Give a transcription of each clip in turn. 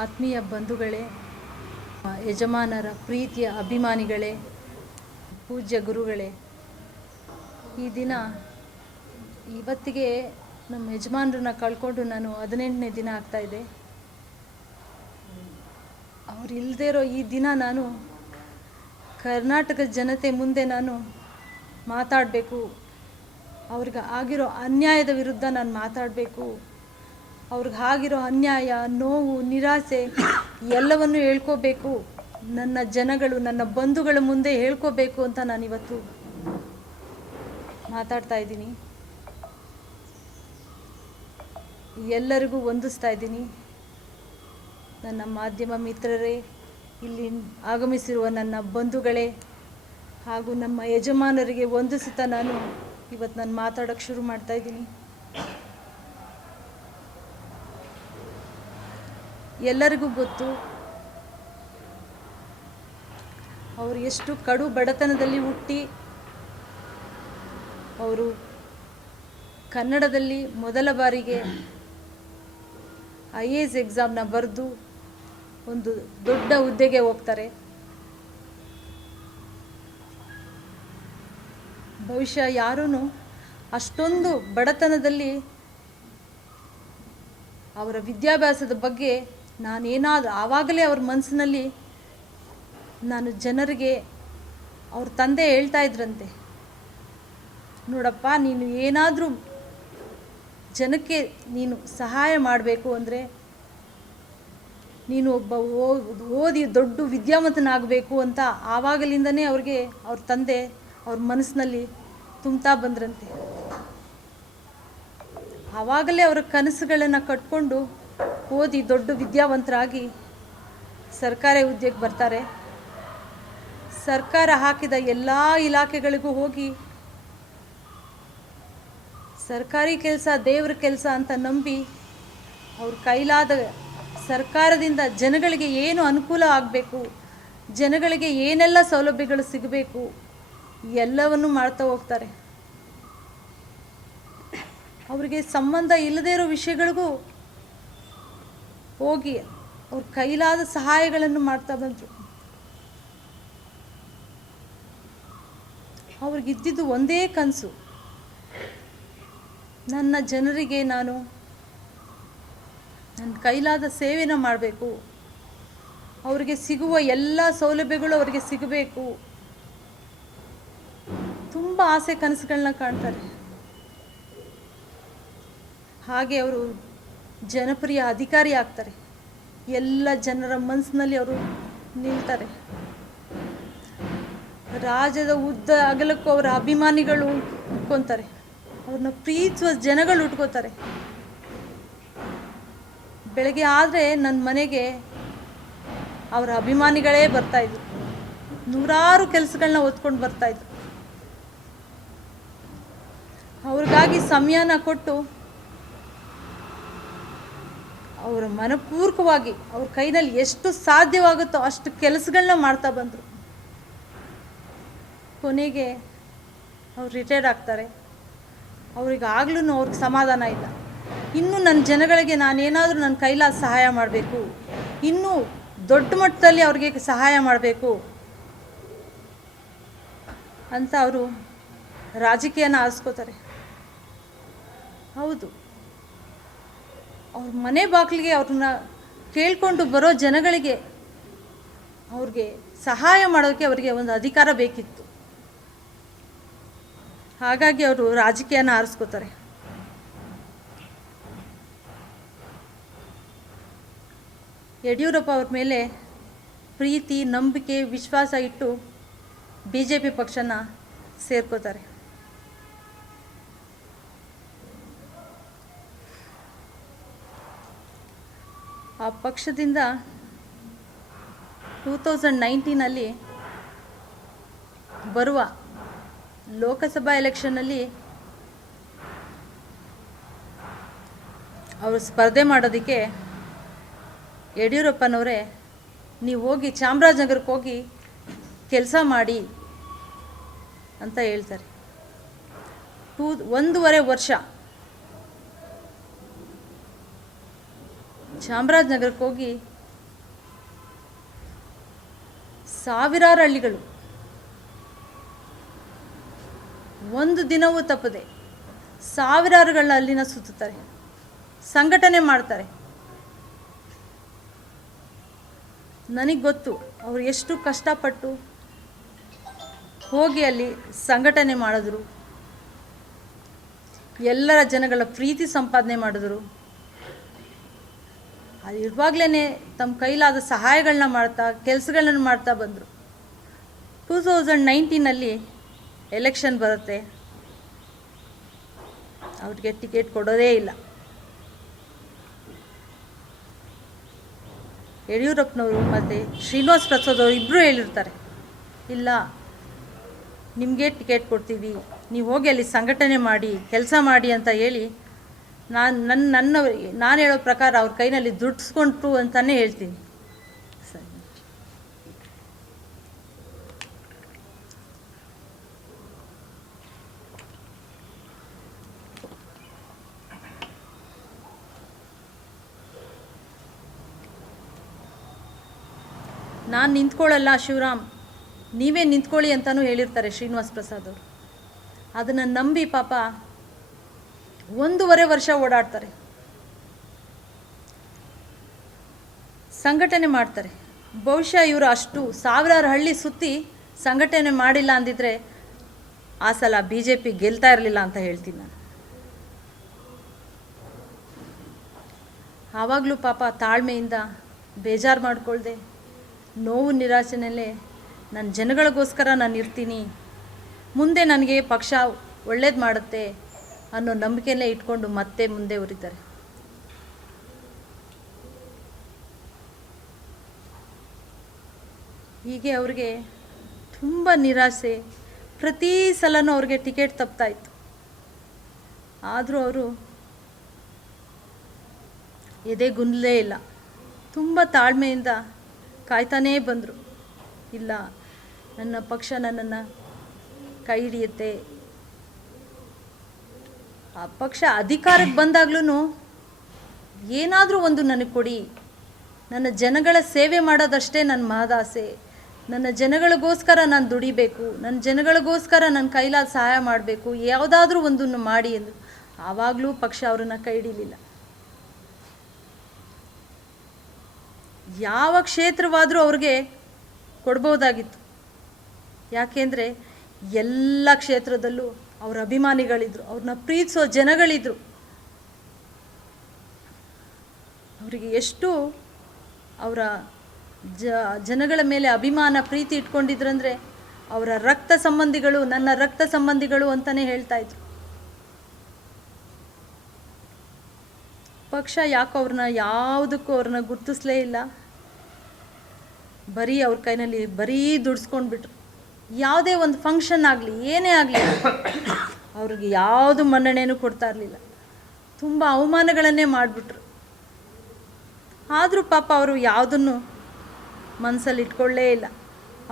ಆತ್ಮೀಯ ಬಂಧುಗಳೇ, ಯಜಮಾನರ ಪ್ರೀತಿಯ ಅಭಿಮಾನಿಗಳೇ, ಪೂಜ್ಯ ಗುರುಗಳೇ, ಈ ದಿನ ಇವತ್ತಿಗೆ ನಮ್ಮ ಯಜಮಾನರನ್ನ ಕಳ್ಕೊಂಡು ನಾನು 18ನೇ ದಿನ ಆಗ್ತಾಯಿದೆ. ಅವ್ರು ಇಲ್ಲದೇ ಇರೋ ಈ ದಿನ ನಾನು ಕರ್ನಾಟಕದ ಜನತೆ ಮುಂದೆ ನಾನು ಮಾತಾಡಬೇಕು. ಅವ್ರಿಗೆ ಆಗಿರೋ ಅನ್ಯಾಯದ ವಿರುದ್ಧ ನಾನು ಮಾತಾಡಬೇಕು. ಅವ್ರಿಗೆ ಆಗಿರೋ ಅನ್ಯಾಯ, ನೋವು, ನಿರಾಸೆ ಎಲ್ಲವನ್ನು ಹೇಳ್ಕೋಬೇಕು. ನನ್ನ ಜನಗಳು, ನನ್ನ ಬಂಧುಗಳ ಮುಂದೆ ಹೇಳ್ಕೋಬೇಕು ಅಂತ ನಾನಿವತ್ತು ಮಾತಾಡ್ತಾ ಇದ್ದೀನಿ. ಎಲ್ಲರಿಗೂ ವಂದಿಸ್ತಾ ಇದ್ದೀನಿ. ನನ್ನ ಮಾಧ್ಯಮ ಮಿತ್ರರೇ, ಇಲ್ಲಿ ಆಗಮಿಸಿರುವ ನನ್ನ ಬಂಧುಗಳೇ ಹಾಗೂ ನಮ್ಮ ಯಜಮಾನರಿಗೆ ವಂದಿಸುತ್ತಾ ನಾನು ಇವತ್ತು ನಾನು ಮಾತಾಡೋಕ್ಕೆ ಶುರು ಮಾಡ್ತಾ ಇದ್ದೀನಿ. ಎಲ್ಲರಿಗೂ ಗೊತ್ತು ಅವರು ಎಷ್ಟು ಕಡು ಬಡತನದಲ್ಲಿ ಹುಟ್ಟಿ ಅವರು ಕನ್ನಡದಲ್ಲಿ ಮೊದಲ ಬಾರಿಗೆ IAS ಎಕ್ಸಾಮ್ನ ಬರೆದು ಒಂದು ದೊಡ್ಡ ಹುದ್ದೆಗೆ ಹೋಗ್ತಾರೆ. ಬಹುಶಃ ಯಾರೂ ಅಷ್ಟೊಂದು ಬಡತನದಲ್ಲಿ ಅವರ ವಿದ್ಯಾಭ್ಯಾಸದ ಬಗ್ಗೆ ನಾನೇನಾದರೂ ಆವಾಗಲೇ ಅವ್ರ ಮನಸ್ಸಿನಲ್ಲಿ ನಾನು ಜನರಿಗೆ ಅವ್ರ ತಂದೆ ಹೇಳ್ತಾ ಇದ್ರಂತೆ, ನೋಡಪ್ಪ, ನೀನು ಏನಾದರೂ ಜನಕ್ಕೆ ನೀನು ಸಹಾಯ ಮಾಡಬೇಕು ಅಂದರೆ ನೀನು ಒಬ್ಬ ಓದಿ ದೊಡ್ಡ ವಿದ್ಯಾವಂತನಾಗಬೇಕು ಅಂತ ಆವಾಗಲಿಂದನೇ ಅವ್ರಿಗೆ ಅವ್ರ ತಂದೆ ಅವ್ರ ಮನಸ್ಸಿನಲ್ಲಿ ತುಂಬ್ತಾ ಬಂದ್ರಂತೆ. ಆವಾಗಲೇ ಅವರ ಕನಸುಗಳನ್ನು ಕಟ್ಕೊಂಡು ಓದಿ ದೊಡ್ಡ ವಿದ್ಯಾವಂತರಾಗಿ ಸರ್ಕಾರಿ ಹುದ್ದೆಗೆ ಬರ್ತಾರೆ. ಸರ್ಕಾರ ಹಾಕಿದ ಎಲ್ಲ ಇಲಾಖೆಗಳಿಗೂ ಹೋಗಿ ಸರ್ಕಾರಿ ಕೆಲಸ ದೇವ್ರ ಕೆಲಸ ಅಂತ ನಂಬಿ ಅವ್ರ ಕೈಲಾದ ಸರ್ಕಾರದಿಂದ ಜನಗಳಿಗೆ ಏನು ಅನುಕೂಲ ಆಗಬೇಕು, ಜನಗಳಿಗೆ ಏನೆಲ್ಲ ಸೌಲಭ್ಯಗಳು ಸಿಗಬೇಕು ಎಲ್ಲವನ್ನು ಮಾಡ್ತಾ ಹೋಗ್ತಾರೆ. ಅವರಿಗೆ ಸಂಬಂಧ ಇಲ್ಲದೇ ಇರೋ ವಿಷಯಗಳಿಗೂ ಹೋಗಿ ಅವ್ರ ಕೈಲಾದ ಸಹಾಯಗಳನ್ನು ಮಾಡ್ತಾ ಬಂದರು. ಅವ್ರಿಗಿದ್ದಿದ್ದು ಒಂದೇ ಕನಸು, ನನ್ನ ಜನರಿಗೆ ನಾನು ನನ್ನ ಕೈಲಾದ ಸೇವೆನ ಮಾಡಬೇಕು, ಅವರಿಗೆ ಸಿಗುವ ಎಲ್ಲ ಸೌಲಭ್ಯಗಳು ಅವರಿಗೆ ಸಿಗಬೇಕು. ತುಂಬ ಆಸೆ ಕನಸುಗಳನ್ನ ಕಾಣ್ತಾರೆ. ಹಾಗೆ ಅವರು ಜನಪ್ರಿಯ ಅಧಿಕಾರಿ ಆಗ್ತಾರೆ. ಎಲ್ಲ ಜನರ ಮನಸ್ಸಿನಲ್ಲಿ ಅವರು ನಿಲ್ತಾರೆ. ರಾಜ್ಯದ ಉದ್ದ ಅಗಲಕ್ಕೂ ಅವರ ಅಭಿಮಾನಿಗಳು ಉಟ್ಕೊತಾರೆ. ಅವ್ರನ್ನ ಪ್ರೀತಿಸುವ ಜನಗಳು ಉಟ್ಕೋತಾರೆ. ಬೆಳಗ್ಗೆ ಆದರೆ ನನ್ನ ಮನೆಗೆ ಅವರ ಅಭಿಮಾನಿಗಳೇ ಬರ್ತಾಯಿದ್ರು. ನೂರಾರು ಕೆಲಸಗಳನ್ನ ಹೊತ್ಕೊಂಡು ಬರ್ತಾಯಿದ್ರು. ಅವ್ರಿಗಾಗಿ ಸಮಯನ ಕೊಟ್ಟು ಅವರ ಮನಪೂರ್ವಕವಾಗಿ ಅವ್ರ ಕೈನಲ್ಲಿ ಎಷ್ಟು ಸಾಧ್ಯವಾಗುತ್ತೋ ಅಷ್ಟು ಕೆಲಸಗಳನ್ನ ಮಾಡ್ತಾ ಬಂದರು. ಕೊನೆಗೆ ಅವ್ರು ರಿಟೈರ್ಡ್ ಆಗ್ತಾರೆ. ಅವ್ರಿಗಾಗ್ಲೂ ಅವ್ರಿಗೆ ಸಮಾಧಾನ ಇಲ್ಲ. ಇನ್ನೂ ನನ್ನ ಜನಗಳಿಗೆ ನಾನೇನಾದರೂ ನನ್ನ ಕೈಲಾದ ಸಹಾಯ ಮಾಡಬೇಕು, ಇನ್ನೂ ದೊಡ್ಡ ಮಟ್ಟದಲ್ಲಿ ಅವ್ರಿಗೆ ಸಹಾಯ ಮಾಡಬೇಕು ಅಂತ ಅವರು ರಾಜಕೀಯನ ಆರಿಸ್ಕೋತಾರೆ. ಹೌದು, ಅವ್ರ ಮನೆ ಬಾಗಿಲಿಗೆ ಅವ್ರನ್ನ ಕೇಳಿಕೊಂಡು ಬರೋ ಜನಗಳಿಗೆ ಅವ್ರಿಗೆ ಸಹಾಯ ಮಾಡೋಕ್ಕೆ ಅವರಿಗೆ ಒಂದು ಅಧಿಕಾರ ಬೇಕಿತ್ತು. ಹಾಗಾಗಿ ಅವರು ರಾಜಕೀಯನ ಆರಿಸ್ಕೋತಾರೆ. ಯಡಿಯೂರಪ್ಪ ಅವ್ರ ಮೇಲೆ ಪ್ರೀತಿ, ನಂಬಿಕೆ, ವಿಶ್ವಾಸ ಇಟ್ಟು BJP ಪಕ್ಷನ ಸೇರ್ಕೋತಾರೆ. ಆ ಪಕ್ಷದಿಂದ 2019 ಬರುವ ಲೋಕಸಭಾ ಎಲೆಕ್ಷನ್ನಲ್ಲಿ ಅವರು ಸ್ಪರ್ಧೆ ಮಾಡೋದಕ್ಕೆ ಯಡಿಯೂರಪ್ಪನವರೇ, ನೀವು ಹೋಗಿ ಚಾಮರಾಜನಗರಕ್ಕೆ ಹೋಗಿ ಕೆಲಸ ಮಾಡಿ ಅಂತ ಹೇಳ್ತಾರೆ. 1.5 ವರ್ಷ ಚಾಮರಾಜನಗರಕ್ಕೆ ಹೋಗಿ ಸಾವಿರಾರು ಹಳ್ಳಿಗಳು ಒಂದು ದಿನವೂ ತಪ್ಪದೆ ಸಾವಿರಾರುಗಳ ಅಲ್ಲಿನ ಸುತ್ತುತ್ತಾರೆ, ಸಂಘಟನೆ ಮಾಡ್ತಾರೆ. ನನಗೆ ಗೊತ್ತು ಅವರು ಎಷ್ಟು ಕಷ್ಟಪಟ್ಟು ಹೋಗಿ ಅಲ್ಲಿ ಸಂಘಟನೆ ಮಾಡಿದ್ರು, ಎಲ್ಲರ ಜನಗಳ ಪ್ರೀತಿ ಸಂಪಾದನೆ ಮಾಡಿದ್ರು. ಅದು ಇರುವಾಗಲೇ ತಮ್ಮ ಕೈಲಾದ ಸಹಾಯಗಳನ್ನ ಮಾಡ್ತಾ ಕೆಲಸಗಳನ್ನ ಮಾಡ್ತಾ ಬಂದರು. 2019 ಎಲೆಕ್ಷನ್ ಬರುತ್ತೆ, ಅವ್ರಿಗೆ ಟಿಕೆಟ್ ಕೊಡೋದೇ ಇಲ್ಲ. ಯಡಿಯೂರಪ್ಪನವರು ಮತ್ತು ಶ್ರೀನಿವಾಸ್ ಪ್ರಸಾದ್ ಅವರು ಇಬ್ಬರು ಹೇಳಿರ್ತಾರೆ, ಇಲ್ಲ ನಿಮಗೆ ಟಿಕೆಟ್ ಕೊಡ್ತೀವಿ, ನೀವು ಹೋಗಿ ಅಲ್ಲಿ ಸಂಘಟನೆ ಮಾಡಿ ಕೆಲಸ ಮಾಡಿ ಅಂತ ಹೇಳಿ ನಾನು ಹೇಳೋ ಪ್ರಕಾರ ಅವ್ರ ಕೈನಲ್ಲಿ ದುಡ್ಡಿಸ್ಕೊಂಡ್ರು ಅಂತಲೇ ಹೇಳ್ತೀನಿ. ಸರಿ, ನಾನು ನಿಂತ್ಕೊಳ್ಳಲ್ಲ ಶಿವರಾಮ್, ನೀವೇ ನಿಂತ್ಕೊಳ್ಳಿ ಅಂತಲೂ ಹೇಳಿರ್ತಾರೆ ಶ್ರೀನಿವಾಸ್ ಪ್ರಸಾದ್ ಅವರು. ಅದನ್ನು ನಂಬಿ ಪಾಪ 1.5 ವರ್ಷ ಓಡಾಡ್ತಾರೆ, ಸಂಘಟನೆ ಮಾಡ್ತಾರೆ. ಬಹುಶಃ ಇವರು ಅಷ್ಟು ಸಾವಿರಾರು ಹಳ್ಳಿ ಸುತ್ತಿ ಸಂಘಟನೆ ಮಾಡಿಲ್ಲ ಅಂದಿದ್ರೆ ಆ ಸಲ BJP ಗೆಲ್ತಾ ಇರಲಿಲ್ಲ ಅಂತ ಹೇಳ್ತೀನಿ ನಾನು. ಆವಾಗಲೂ ಪಾಪ ತಾಳ್ಮೆಯಿಂದ ಬೇಜಾರು ಮಾಡಿಕೊಳ್ದೆ ನೋವು ನಿರಾಶೆನಲ್ಲೇ ನನ್ನ ಜನಗಳಿಗೋಸ್ಕರ ನಾನು ಇರ್ತೀನಿ, ಮುಂದೆ ನನಗೆ ಪಕ್ಷ ಒಳ್ಳೇದು ಮಾಡುತ್ತೆ ಅನ್ನೋ ನಂಬಿಕೆಯಲ್ಲೇ ಇಟ್ಕೊಂಡು ಮತ್ತೆ ಮುಂದೆ ಉರಿತಾರೆ. ಹೀಗೆ ಅವ್ರಿಗೆ ತುಂಬ ನಿರಾಸೆ, ಪ್ರತಿ ಸಲನೂ ಅವ್ರಿಗೆ ಟಿಕೆಟ್ ತಪ್ತಾಯಿತ್ತು. ಆದರೂ ಅವರು ಎದೆಗುಂದಲೇ ಇಲ್ಲ, ತುಂಬ ತಾಳ್ಮೆಯಿಂದ ಕಾಯ್ತಾನೇ ಬಂದರು. ಇಲ್ಲ, ನನ್ನ ಪಕ್ಷ ನನ್ನನ್ನು ಕೈ ಹಿಡಿಯುತ್ತೆ. ಆ ಪಕ್ಷ ಅಧಿಕಾರಕ್ಕೆ ಬಂದಾಗ್ಲೂ ಏನಾದರೂ ಒಂದು ನನಗೆ ಕೊಡಿ, ನನ್ನ ಜನಗಳ ಸೇವೆ ಮಾಡೋದಷ್ಟೇ ನನ್ನ ಮಹದಾಸೆ, ನನ್ನ ಜನಗಳಿಗೋಸ್ಕರ ನಾನು ದುಡಿಬೇಕು, ನನ್ನ ಜನಗಳಿಗೋಸ್ಕರ ನನ್ನ ಕೈಲಾದ ಸಹಾಯ ಮಾಡಬೇಕು, ಯಾವುದಾದ್ರೂ ಒಂದನ್ನು ಮಾಡಿ ಎಂದು. ಆವಾಗಲೂ ಪಕ್ಷ ಅವ್ರನ್ನ ಕೈ ಹಿಡಿಲಿಲ್ಲ. ಯಾವ ಕ್ಷೇತ್ರವಾದರೂ ಅವ್ರಿಗೆ ಕೊಡ್ಬೋದಾಗಿತ್ತು, ಯಾಕೆಂದರೆ ಎಲ್ಲ ಕ್ಷೇತ್ರದಲ್ಲೂ ಅವ್ರ ಅಭಿಮಾನಿಗಳಿದ್ರು, ಅವ್ರನ್ನ ಪ್ರೀತಿಸೋ ಜನಗಳಿದ್ರು. ಅವರಿಗೆ ಎಷ್ಟು ಅವರ ಜನಗಳ ಮೇಲೆ ಅಭಿಮಾನ ಪ್ರೀತಿ ಇಟ್ಕೊಂಡಿದ್ರಂದರೆ ಅವರ ರಕ್ತ ಸಂಬಂಧಿಗಳು, ನನ್ನ ರಕ್ತ ಸಂಬಂಧಿಗಳು ಅಂತಲೇ ಹೇಳ್ತಾಯಿದ್ರು. ಪಕ್ಷ ಯಾಕೋ ಅವ್ರನ್ನ ಯಾವುದಕ್ಕೂ ಅವ್ರನ್ನ ಗುರ್ತಿಸ್ಲೇ ಇಲ್ಲ, ಬರೀ ಅವ್ರ ಕೈನಲ್ಲಿ ಬರೀ ದುಡ್ಸ್ಕೊಂಡ್ಬಿಟ್ರು. ಯಾವುದೇ ಒಂದು ಫಂಕ್ಷನ್ ಆಗಲಿ ಏನೇ ಆಗಲಿ ಅವ್ರಿಗೆ ಯಾವುದು ಮನ್ನಣೆನೂ ಕೊಡ್ತಾ ಇರಲಿಲ್ಲ, ತುಂಬ ಅವಮಾನಗಳನ್ನೇ ಮಾಡಿಬಿಟ್ರು. ಆದರೂ ಪಾಪ ಅವರು ಯಾವುದನ್ನು ಮನಸ್ಸಲ್ಲಿ ಇಟ್ಕೊಳ್ಳೇ ಇಲ್ಲ.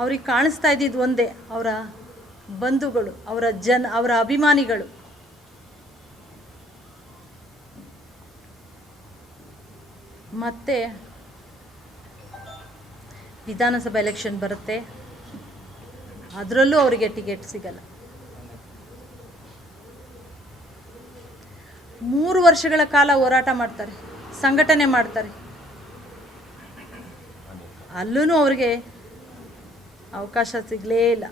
ಅವ್ರಿಗೆ ಕಾಣಿಸ್ತಾ ಇದ್ದಿದ್ದು ಒಂದೇ, ಅವರ ಬಂಧುಗಳು, ಅವರ ಅಭಿಮಾನಿಗಳು. ಮತ್ತೆ ವಿಧಾನಸಭಾ ಎಲೆಕ್ಷನ್ ಬರುತ್ತೆ, ಅದರಲ್ಲೂ ಅವರಿಗೆ ಟಿಕೆಟ್ ಸಿಗಲ್ಲ. 3 ವರ್ಷಗಳ ಕಾಲ ಹೋರಾಟ ಮಾಡ್ತಾರೆ, ಸಂಘಟನೆ ಮಾಡ್ತಾರೆ, ಅಲ್ಲೂ ಅವ್ರಿಗೆ ಅವಕಾಶ ಸಿಗಲೇ ಇಲ್ಲ.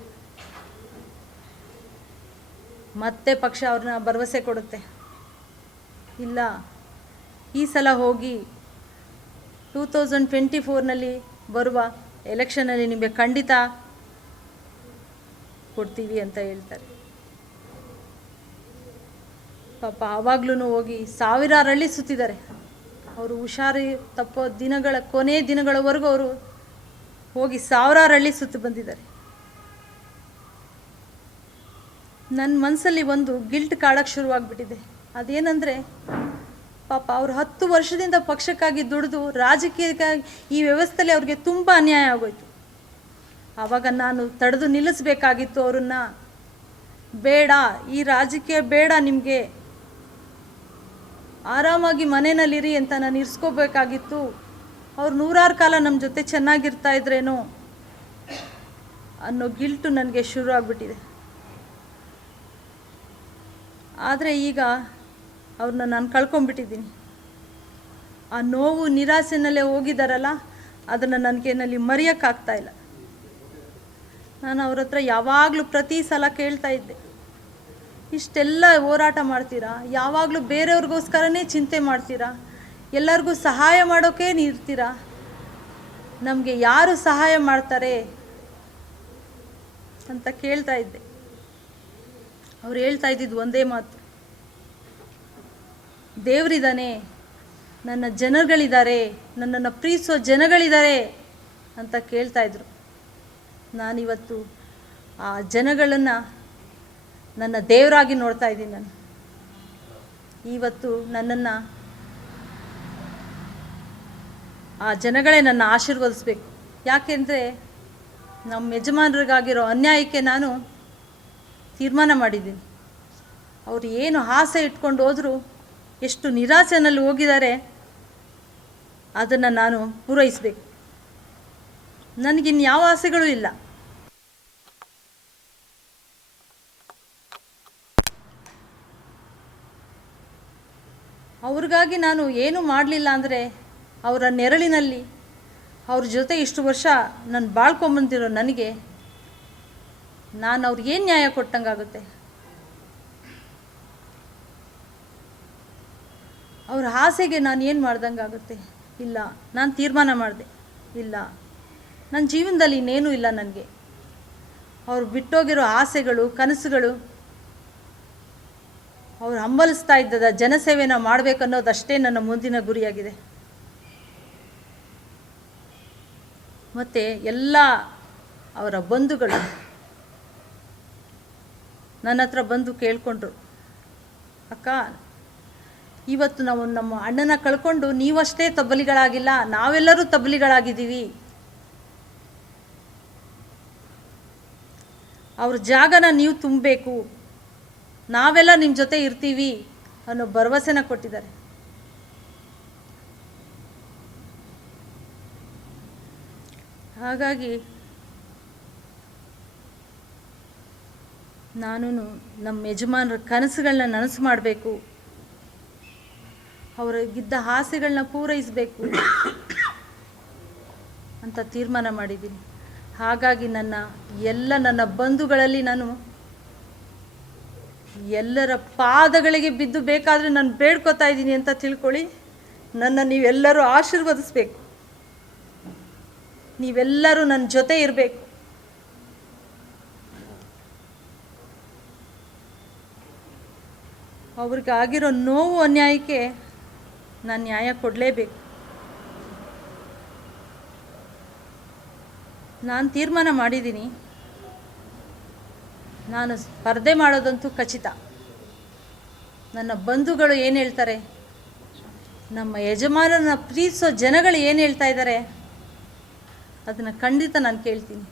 ಮತ್ತೆ ಪಕ್ಷ ಅವ್ರನ್ನ ಭರವಸೆ ಕೊಡುತ್ತೆ, ಇಲ್ಲ ಈ ಸಲ ಹೋಗಿ 2024 ಬರುವ ಎಲೆಕ್ಷನಲ್ಲಿ ನಿಮಗೆ ಖಂಡಿತ ಕೊಡ್ತೀವಿ ಅಂತ ಹೇಳ್ತಾರೆ. ಪಾಪ ಆವಾಗ್ಲೂ ಹೋಗಿ ಸಾವಿರಾರು ಹಳ್ಳಿ ಸುತ್ತಿದ್ದಾರೆ. ಅವರು ಹುಷಾರಿ ತಪ್ಪೋ ಕೊನೆ ದಿನಗಳವರೆಗೂ ಅವರು ಹೋಗಿ ಸಾವಿರಾರು ಹಳ್ಳಿ ಸುತ್ತಿ ಬಂದಿದ್ದಾರೆ. ನನ್ನ ಮನಸ್ಸಲ್ಲಿ ಒಂದು ಗಿಲ್ಟ್ ಕಾಡೋಕ್ಕೆ ಶುರುವಾಗ್ಬಿಟ್ಟಿದೆ. ಅದೇನೆಂದರೆ, ಪಾಪ ಅವರು 10 ವರ್ಷದಿಂದ ಪಕ್ಷಕ್ಕಾಗಿ ದುಡಿದು ರಾಜಕೀಯಕ್ಕಾಗಿ ಈ ವ್ಯವಸ್ಥೆಯಲ್ಲಿ ಅವ್ರಿಗೆ ತುಂಬ ಅನ್ಯಾಯ ಆಗೋಯ್ತು. ಆವಾಗ ನಾನು ತಡೆದು ನಿಲ್ಲಿಸಬೇಕಾಗಿತ್ತು ಅವ್ರನ್ನ. ಬೇಡ, ಈ ರಾಜಕೀಯ ಬೇಡ, ನಿಮಗೆ ಆರಾಮಾಗಿ ಮನೆಯಲ್ಲಿರಿ ಅಂತ ನಾನು ಇರಿಸ್ಕೋಬೇಕಾಗಿತ್ತು. ಅವ್ರು 100 ಕಾಲ ನಮ್ಮ ಜೊತೆ ಚೆನ್ನಾಗಿರ್ತಾ ಇದ್ರೇನೋ. ಅನ್ನೋ ಗಿಲ್ಟು ನನಗೆ ಶುರು ಆಗಿಬಿಟ್ಟಿದೆ. ಆದರೆ ಈಗ ಅವ್ರನ್ನ ನಾನು ಕಳ್ಕೊಂಬಿಟ್ಟಿದ್ದೀನಿ. ಆ ನೋವು ನಿರಾಸೆನಲ್ಲೇ ಹೋಗಿದ್ದಾರಲ್ಲ, ಅದನ್ನು ನನಗೇನಲ್ಲಿ ಮರೆಯೋಕ್ಕಾಗ್ತಾಯಿಲ್ಲ. ನಾನು ಅವ್ರ ಹತ್ರ ಯಾವಾಗಲೂ ಪ್ರತಿ ಸಲ ಕೇಳ್ತಾ ಇದ್ದೆ, ಇಷ್ಟೆಲ್ಲ ಹೋರಾಟ ಮಾಡ್ತೀರಾ, ಯಾವಾಗಲೂ ಬೇರೆಯವ್ರಿಗೋಸ್ಕರನೇ ಚಿಂತೆ ಮಾಡ್ತೀರಾ, ಎಲ್ಲರಿಗೂ ಸಹಾಯ ಮಾಡೋಕ್ಕೆ ಇರ್ತೀರಾ, ನಮಗೆ ಯಾರು ಸಹಾಯ ಮಾಡ್ತಾರೆ ಅಂತ ಕೇಳ್ತಾ ಇದ್ದೆ. ಅವ್ರು ಹೇಳ್ತಾ ಇದ್ದಿದ್ದು ಒಂದೇ ಮಾತು, ದೇವರಿದ್ದಾನೆ, ನನ್ನ ಜನಗಳಿದ್ದಾರೆ, ನನ್ನನ್ನು ಪ್ರೀತಿಸೋ ಜನಗಳಿದ್ದಾರೆ ಅಂತ ಕೇಳ್ತಾಯಿದ್ರು. ನಾನಿವತ್ತು ಆ ಜನಗಳನ್ನು ನನ್ನ ದೇವರಾಗಿ ನೋಡ್ತಾ ಇದ್ದೀನಿ. ನಾನು ಇವತ್ತು ನನ್ನನ್ನು ಆ ಜನಗಳೇ ನನ್ನ ಆಶೀರ್ವದಿಸ್ಬೇಕು. ಯಾಕೆಂದರೆ ನಮ್ಮ ಯಜಮಾನರಿಗಾಗಿರೋ ಅನ್ಯಾಯಕ್ಕೆ ನಾನು ತೀರ್ಮಾನ ಮಾಡಿದ್ದೀನಿ. ಅವರು ಏನು ಆಸೆ ಇಟ್ಕೊಂಡು ಹೋದರೂ, ಎಷ್ಟು ನಿರಾಸೆನಲ್ಲಿ ಹೋಗಿದ್ದಾರೆ, ಅದನ್ನು ನಾನು ಪೂರೈಸಬೇಕು. ನನಗಿನ್ಯಾವ ಆಸೆಗಳೂ ಇಲ್ಲ. ಅವ್ರಿಗಾಗಿ ನಾನು ಏನೂ ಮಾಡಲಿಲ್ಲ ಅಂದರೆ, ಅವರ ನೆರಳಿನಲ್ಲಿ ಅವ್ರ ಜೊತೆ ಇಷ್ಟು ವರ್ಷ ನಾನು ಬಾಳ್ಕೊಂಬಂದಿರೋ ನನಗೆ ನಾನು ಅವ್ರಿಗೇನು ನ್ಯಾಯ ಕೊಟ್ಟಂಗಾಗುತ್ತೆ? ಅವ್ರ ಆಸೆಗೆ ನಾನು ಏನು ಮಾಡ್ದಂಗಾಗುತ್ತೆ? ಇಲ್ಲ. ನಾನು ತೀರ್ಮಾನ ಮಾಡಿದೆ, ಇಲ್ಲ, ನನ್ನ ಜೀವನದಲ್ಲಿ ಇನ್ನೇನೂ ಇಲ್ಲ ನನಗೆ. ಅವ್ರು ಬಿಟ್ಟೋಗಿರೋ ಆಸೆಗಳು, ಕನಸುಗಳು, ಅವ್ರು ಹಂಬಲಿಸ್ತಾ ಇದ್ದದ ಜನಸೇವೆನ ಮಾಡಬೇಕನ್ನೋದಷ್ಟೇ ನನ್ನ ಮುಂದಿನ ಗುರಿಯಾಗಿದೆ. ಮತ್ತು ಎಲ್ಲ ಅವರ ಬಂಧುಗಳು ನನ್ನ ಹತ್ರ ಬಂದು ಕೇಳಿಕೊಂಡ್ರು, ಅಕ್ಕ, ಇವತ್ತು ನಾವು ನಮ್ಮ ಅಣ್ಣನ ಕಳ್ಕೊಂಡು ನೀವಷ್ಟೇ ತಬ್ಬಲಿಗಳಾಗಿಲ್ಲ, ನಾವೆಲ್ಲರೂ ತಬ್ಬಲಿಗಳಾಗಿದ್ದೀವಿ. ಅವ್ರ ಜಾಗನ ನೀವು ತುಂಬಬೇಕು, ನಾವೆಲ್ಲ ನಿಮ್ಮ ಜೊತೆ ಇರ್ತೀವಿ ಅನ್ನೋ ಭರವಸೆನ ಕೊಟ್ಟಿದ್ದಾರೆ. ಹಾಗಾಗಿ ನಾನು ನಮ್ಮ ಯಜಮಾನರ ಕನಸುಗಳನ್ನ ನನಸು ಮಾಡಬೇಕು, ಅವರಿಗಿದ್ದ ಆಸೆಗಳನ್ನ ಪೂರೈಸಬೇಕು ಅಂತ ತೀರ್ಮಾನ ಮಾಡಿದ್ದೀನಿ. ಹಾಗಾಗಿ ನನ್ನ ಬಂಧುಗಳಲ್ಲಿ ನಾನು ಎಲ್ಲರ ಪಾದಗಳಿಗೆ ಬಿದ್ದು ಬೇಕಾದರೆ ನಾನು ಬೇಡ್ಕೋತಾ ಇದ್ದೀನಿ ಅಂತ ತಿಳ್ಕೊಳ್ಳಿ. ನನ್ನ ನೀವೆಲ್ಲರೂ ಆಶೀರ್ವದಿಸ್ಬೇಕು, ನೀವೆಲ್ಲರೂ ನನ್ನ ಜೊತೆ ಇರಬೇಕು. ಅವ್ರಿಗೆ ಆಗಿರೋ ನೋವು ಅನ್ಯಾಯಕ್ಕೆ ನಾನು ನ್ಯಾಯ ಕೊಡಲೇಬೇಕು. ನಾನು ತೀರ್ಮಾನ ಮಾಡಿದ್ದೀನಿ, ನಾನು ಸ್ಪರ್ಧೆ ಮಾಡೋದಂತೂ ಖಚಿತ. ನನ್ನ ಬಂಧುಗಳು ಏನು ಹೇಳ್ತಾರೆ, ನಮ್ಮ ಯಜಮಾನರನ್ನ ಪ್ರೀತಿಸೋ ಜನಗಳು ಏನು ಹೇಳ್ತಾ ಇದ್ದಾರೆ, ಅದನ್ನು ಖಂಡಿತ ನಾನು ಕೇಳ್ತೀನಿ.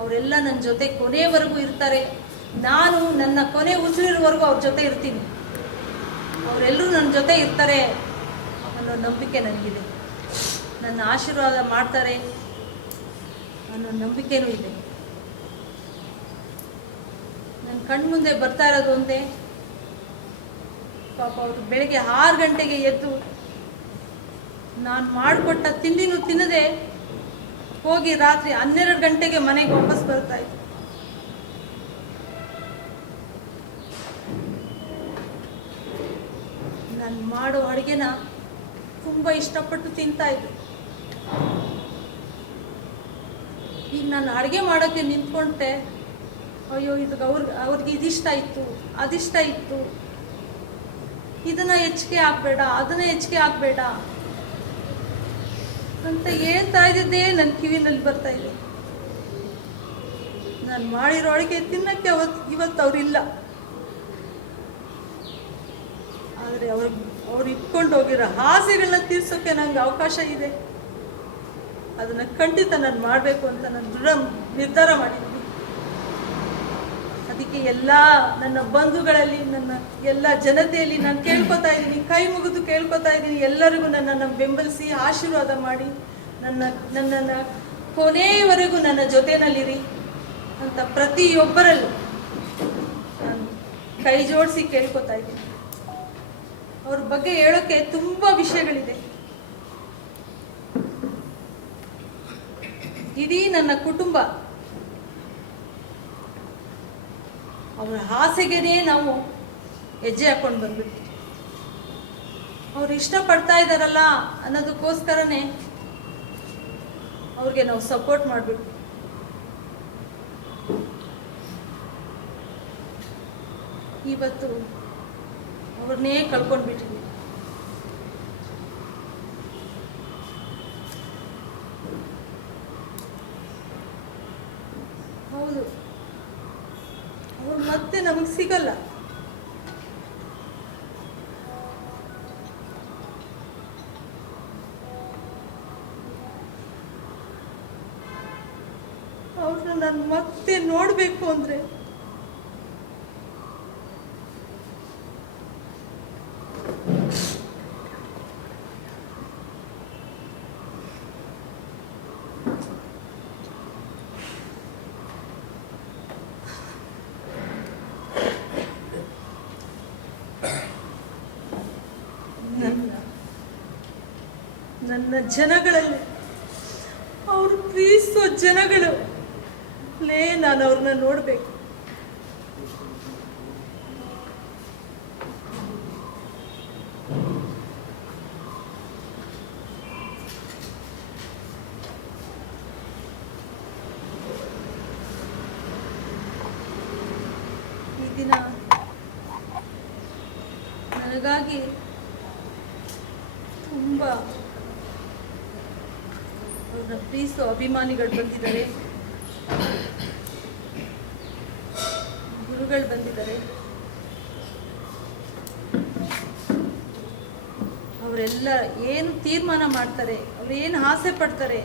ಅವರೆಲ್ಲ ನನ್ನ ಜೊತೆ ಕೊನೆಯವರೆಗೂ ಇರ್ತಾರೆ. ನಾನು ನನ್ನ ಕೊನೆ ಉಸಿರಿರುವವರೆಗೂ ಅವ್ರ ಜೊತೆ ಇರ್ತೀನಿ. ಅವರೆಲ್ಲರೂ ನನ್ನ ಜೊತೆ ಇರ್ತಾರೆ ಅನ್ನೋ ನಂಬಿಕೆ ನನಗಿದೆ. ನನ್ನ ಆಶೀರ್ವಾದ ಮಾಡ್ತಾರೆ ಅನ್ನೋ ನಂಬಿಕೆನೂ ಇದೆ. ನನ್ನ ಕಣ್ಮುಂದೆ ಬರ್ತಾ ಇರೋದು ಒಂದೇ, ಪಾಪ ಅವರು ಬೆಳಗ್ಗೆ 6 ಗಂಟೆಗೆ ಎದ್ದು ನಾನು ಮಾಡಿಕೊಟ್ಟ ತಿಂಡಿನೂ ತಿನ್ನದೆ ಹೋಗಿ ರಾತ್ರಿ 12 ಗಂಟೆಗೆ ಮನೆಗೆ ವಾಪಸ್ ಬರ್ತಾ ಇದ್ರು. ನಾನು ಮಾಡೋ ಅಡುಗೆನ ತುಂಬ ಇಷ್ಟಪಟ್ಟು ತಿಂತಾಯಿದ್ರು. ಈಗ ನಾನು ಅಡುಗೆ ಮಾಡೋಕ್ಕೆ ನಿಂತ್ಕೊಂಡೆ, ಅಯ್ಯೋ ಇದು ಅವ್ರಿಗೆ ಇದಿಷ್ಟ ಇತ್ತು, ಅದಿಷ್ಟ ಇತ್ತು, ಇದನ್ನು ಹೆಚ್ಚಿಗೆ ಹಾಕಬೇಡ, ಅದನ್ನು ಹೆಚ್ಚಿಗೆ ಹಾಕಬೇಡ ಅಂತ ಹೇಳ್ತಾ ಇದ್ದಿದ್ದೇ ನನ್ನ ಕಿವಿನಲ್ಲಿ ಬರ್ತಾ ಇದೆ. ನಾನು ಮಾಡಿರೋ ಅಡುಗೆ ತಿನ್ನೋಕ್ಕೆ ಇವತ್ತು ಅವರಿಲ್ಲ. ಆದರೆ ಅವ್ರು ಇಟ್ಕೊಂಡು ಹೋಗಿರೋ ಆಸೆಗಳನ್ನ ತೀರ್ಸೋಕ್ಕೆ ನನಗೆ ಅವಕಾಶ ಇದೆ. ಅದನ್ನು ಖಂಡಿತ ನಾನು ಮಾಡಬೇಕು ಅಂತ ನಾನು ದೃಢ ನಿರ್ಧಾರ ಮಾಡಿದ್ದೀನಿ. ಅದಕ್ಕೆ ಎಲ್ಲ ನನ್ನ ಬಂಧುಗಳಲ್ಲಿ, ನನ್ನ ಎಲ್ಲ ಜನತೆಯಲ್ಲಿ ನಾನು ಕೇಳ್ಕೊತಾ ಇದ್ದೀನಿ, ಕೈ ಮುಗಿದು ಕೇಳ್ಕೊತಾ ಇದ್ದೀನಿ, ಎಲ್ಲರಿಗೂ ನನ್ನನ್ನು ಬೆಂಬಲಿಸಿ ಆಶೀರ್ವಾದ ಮಾಡಿ ನನ್ನನ್ನು ಕೊನೆಯವರೆಗೂ ನನ್ನ ಜೊತೆನಲ್ಲಿರಿ ಅಂತ ಪ್ರತಿಯೊಬ್ಬರಲ್ಲೂ ನಾನು ಕೈ ಜೋಡಿಸಿ ಕೇಳ್ಕೊತಾ ಇದ್ದೀನಿ. ಅವ್ರ ಬಗ್ಗೆ ಹೇಳೋಕ್ಕೆ ತುಂಬ ವಿಷಯಗಳಿದೆ. ಇಡೀ ನನ್ನ ಕುಟುಂಬ ಅವರ ಆಸೆಗೇನೆ ನಾವು ಹೆಜ್ಜೆ ಹಾಕೊಂಡು ಬಂದ್ಬಿಟ್ಟು ಅವ್ರು ಇಷ್ಟಪಡ್ತಾ ಇದ್ದಾರಲ್ಲ ಅನ್ನೋದಕ್ಕೋಸ್ಕರನೇ ಅವ್ರಿಗೆ ನಾವು ಸಪೋರ್ಟ್ ಮಾಡಿಬಿಟ್ಟು ಇವತ್ತು ಅವ್ರನ್ನೇ ಕಳ್ಕೊಂಡ್ಬಿಟ್ಟಿದ್ವಿ. ಹೌದು, ಅವ್ರು ಮತ್ತೆ ನಮಗೆ ಸಿಗಲ್ಲ. ಅವ್ರನ್ನ ನಾನು ಮತ್ತೆ ನೋಡಬೇಕು ಅಂದರೆ ನನ್ನ ಜನಗಳಲ್ಲಿ ಅವರು ಪ್ರೀತಿಸೋ ಜನಗಳು ನಾನು ಅವ್ರನ್ನ ನೋಡಬೇಕು. ಈ ದಿನ ನನಗಾಗಿ ತುಂಬ ಅವ್ರನ್ನ ಪ್ರೀತಿಸೋ ಅಭಿಮಾನಿಗಳು ಬಂದಿದ್ದಾರೆ, ಗುರುಗಳು ಬಂದಿದ್ದಾರೆ. ಅವರೆಲ್ಲ ಏನು ತೀರ್ಮಾನ ಮಾಡ್ತಾರೆ, ಅವ್ರು ಏನು ಆಸೆ ಪಡ್ತಾರೆ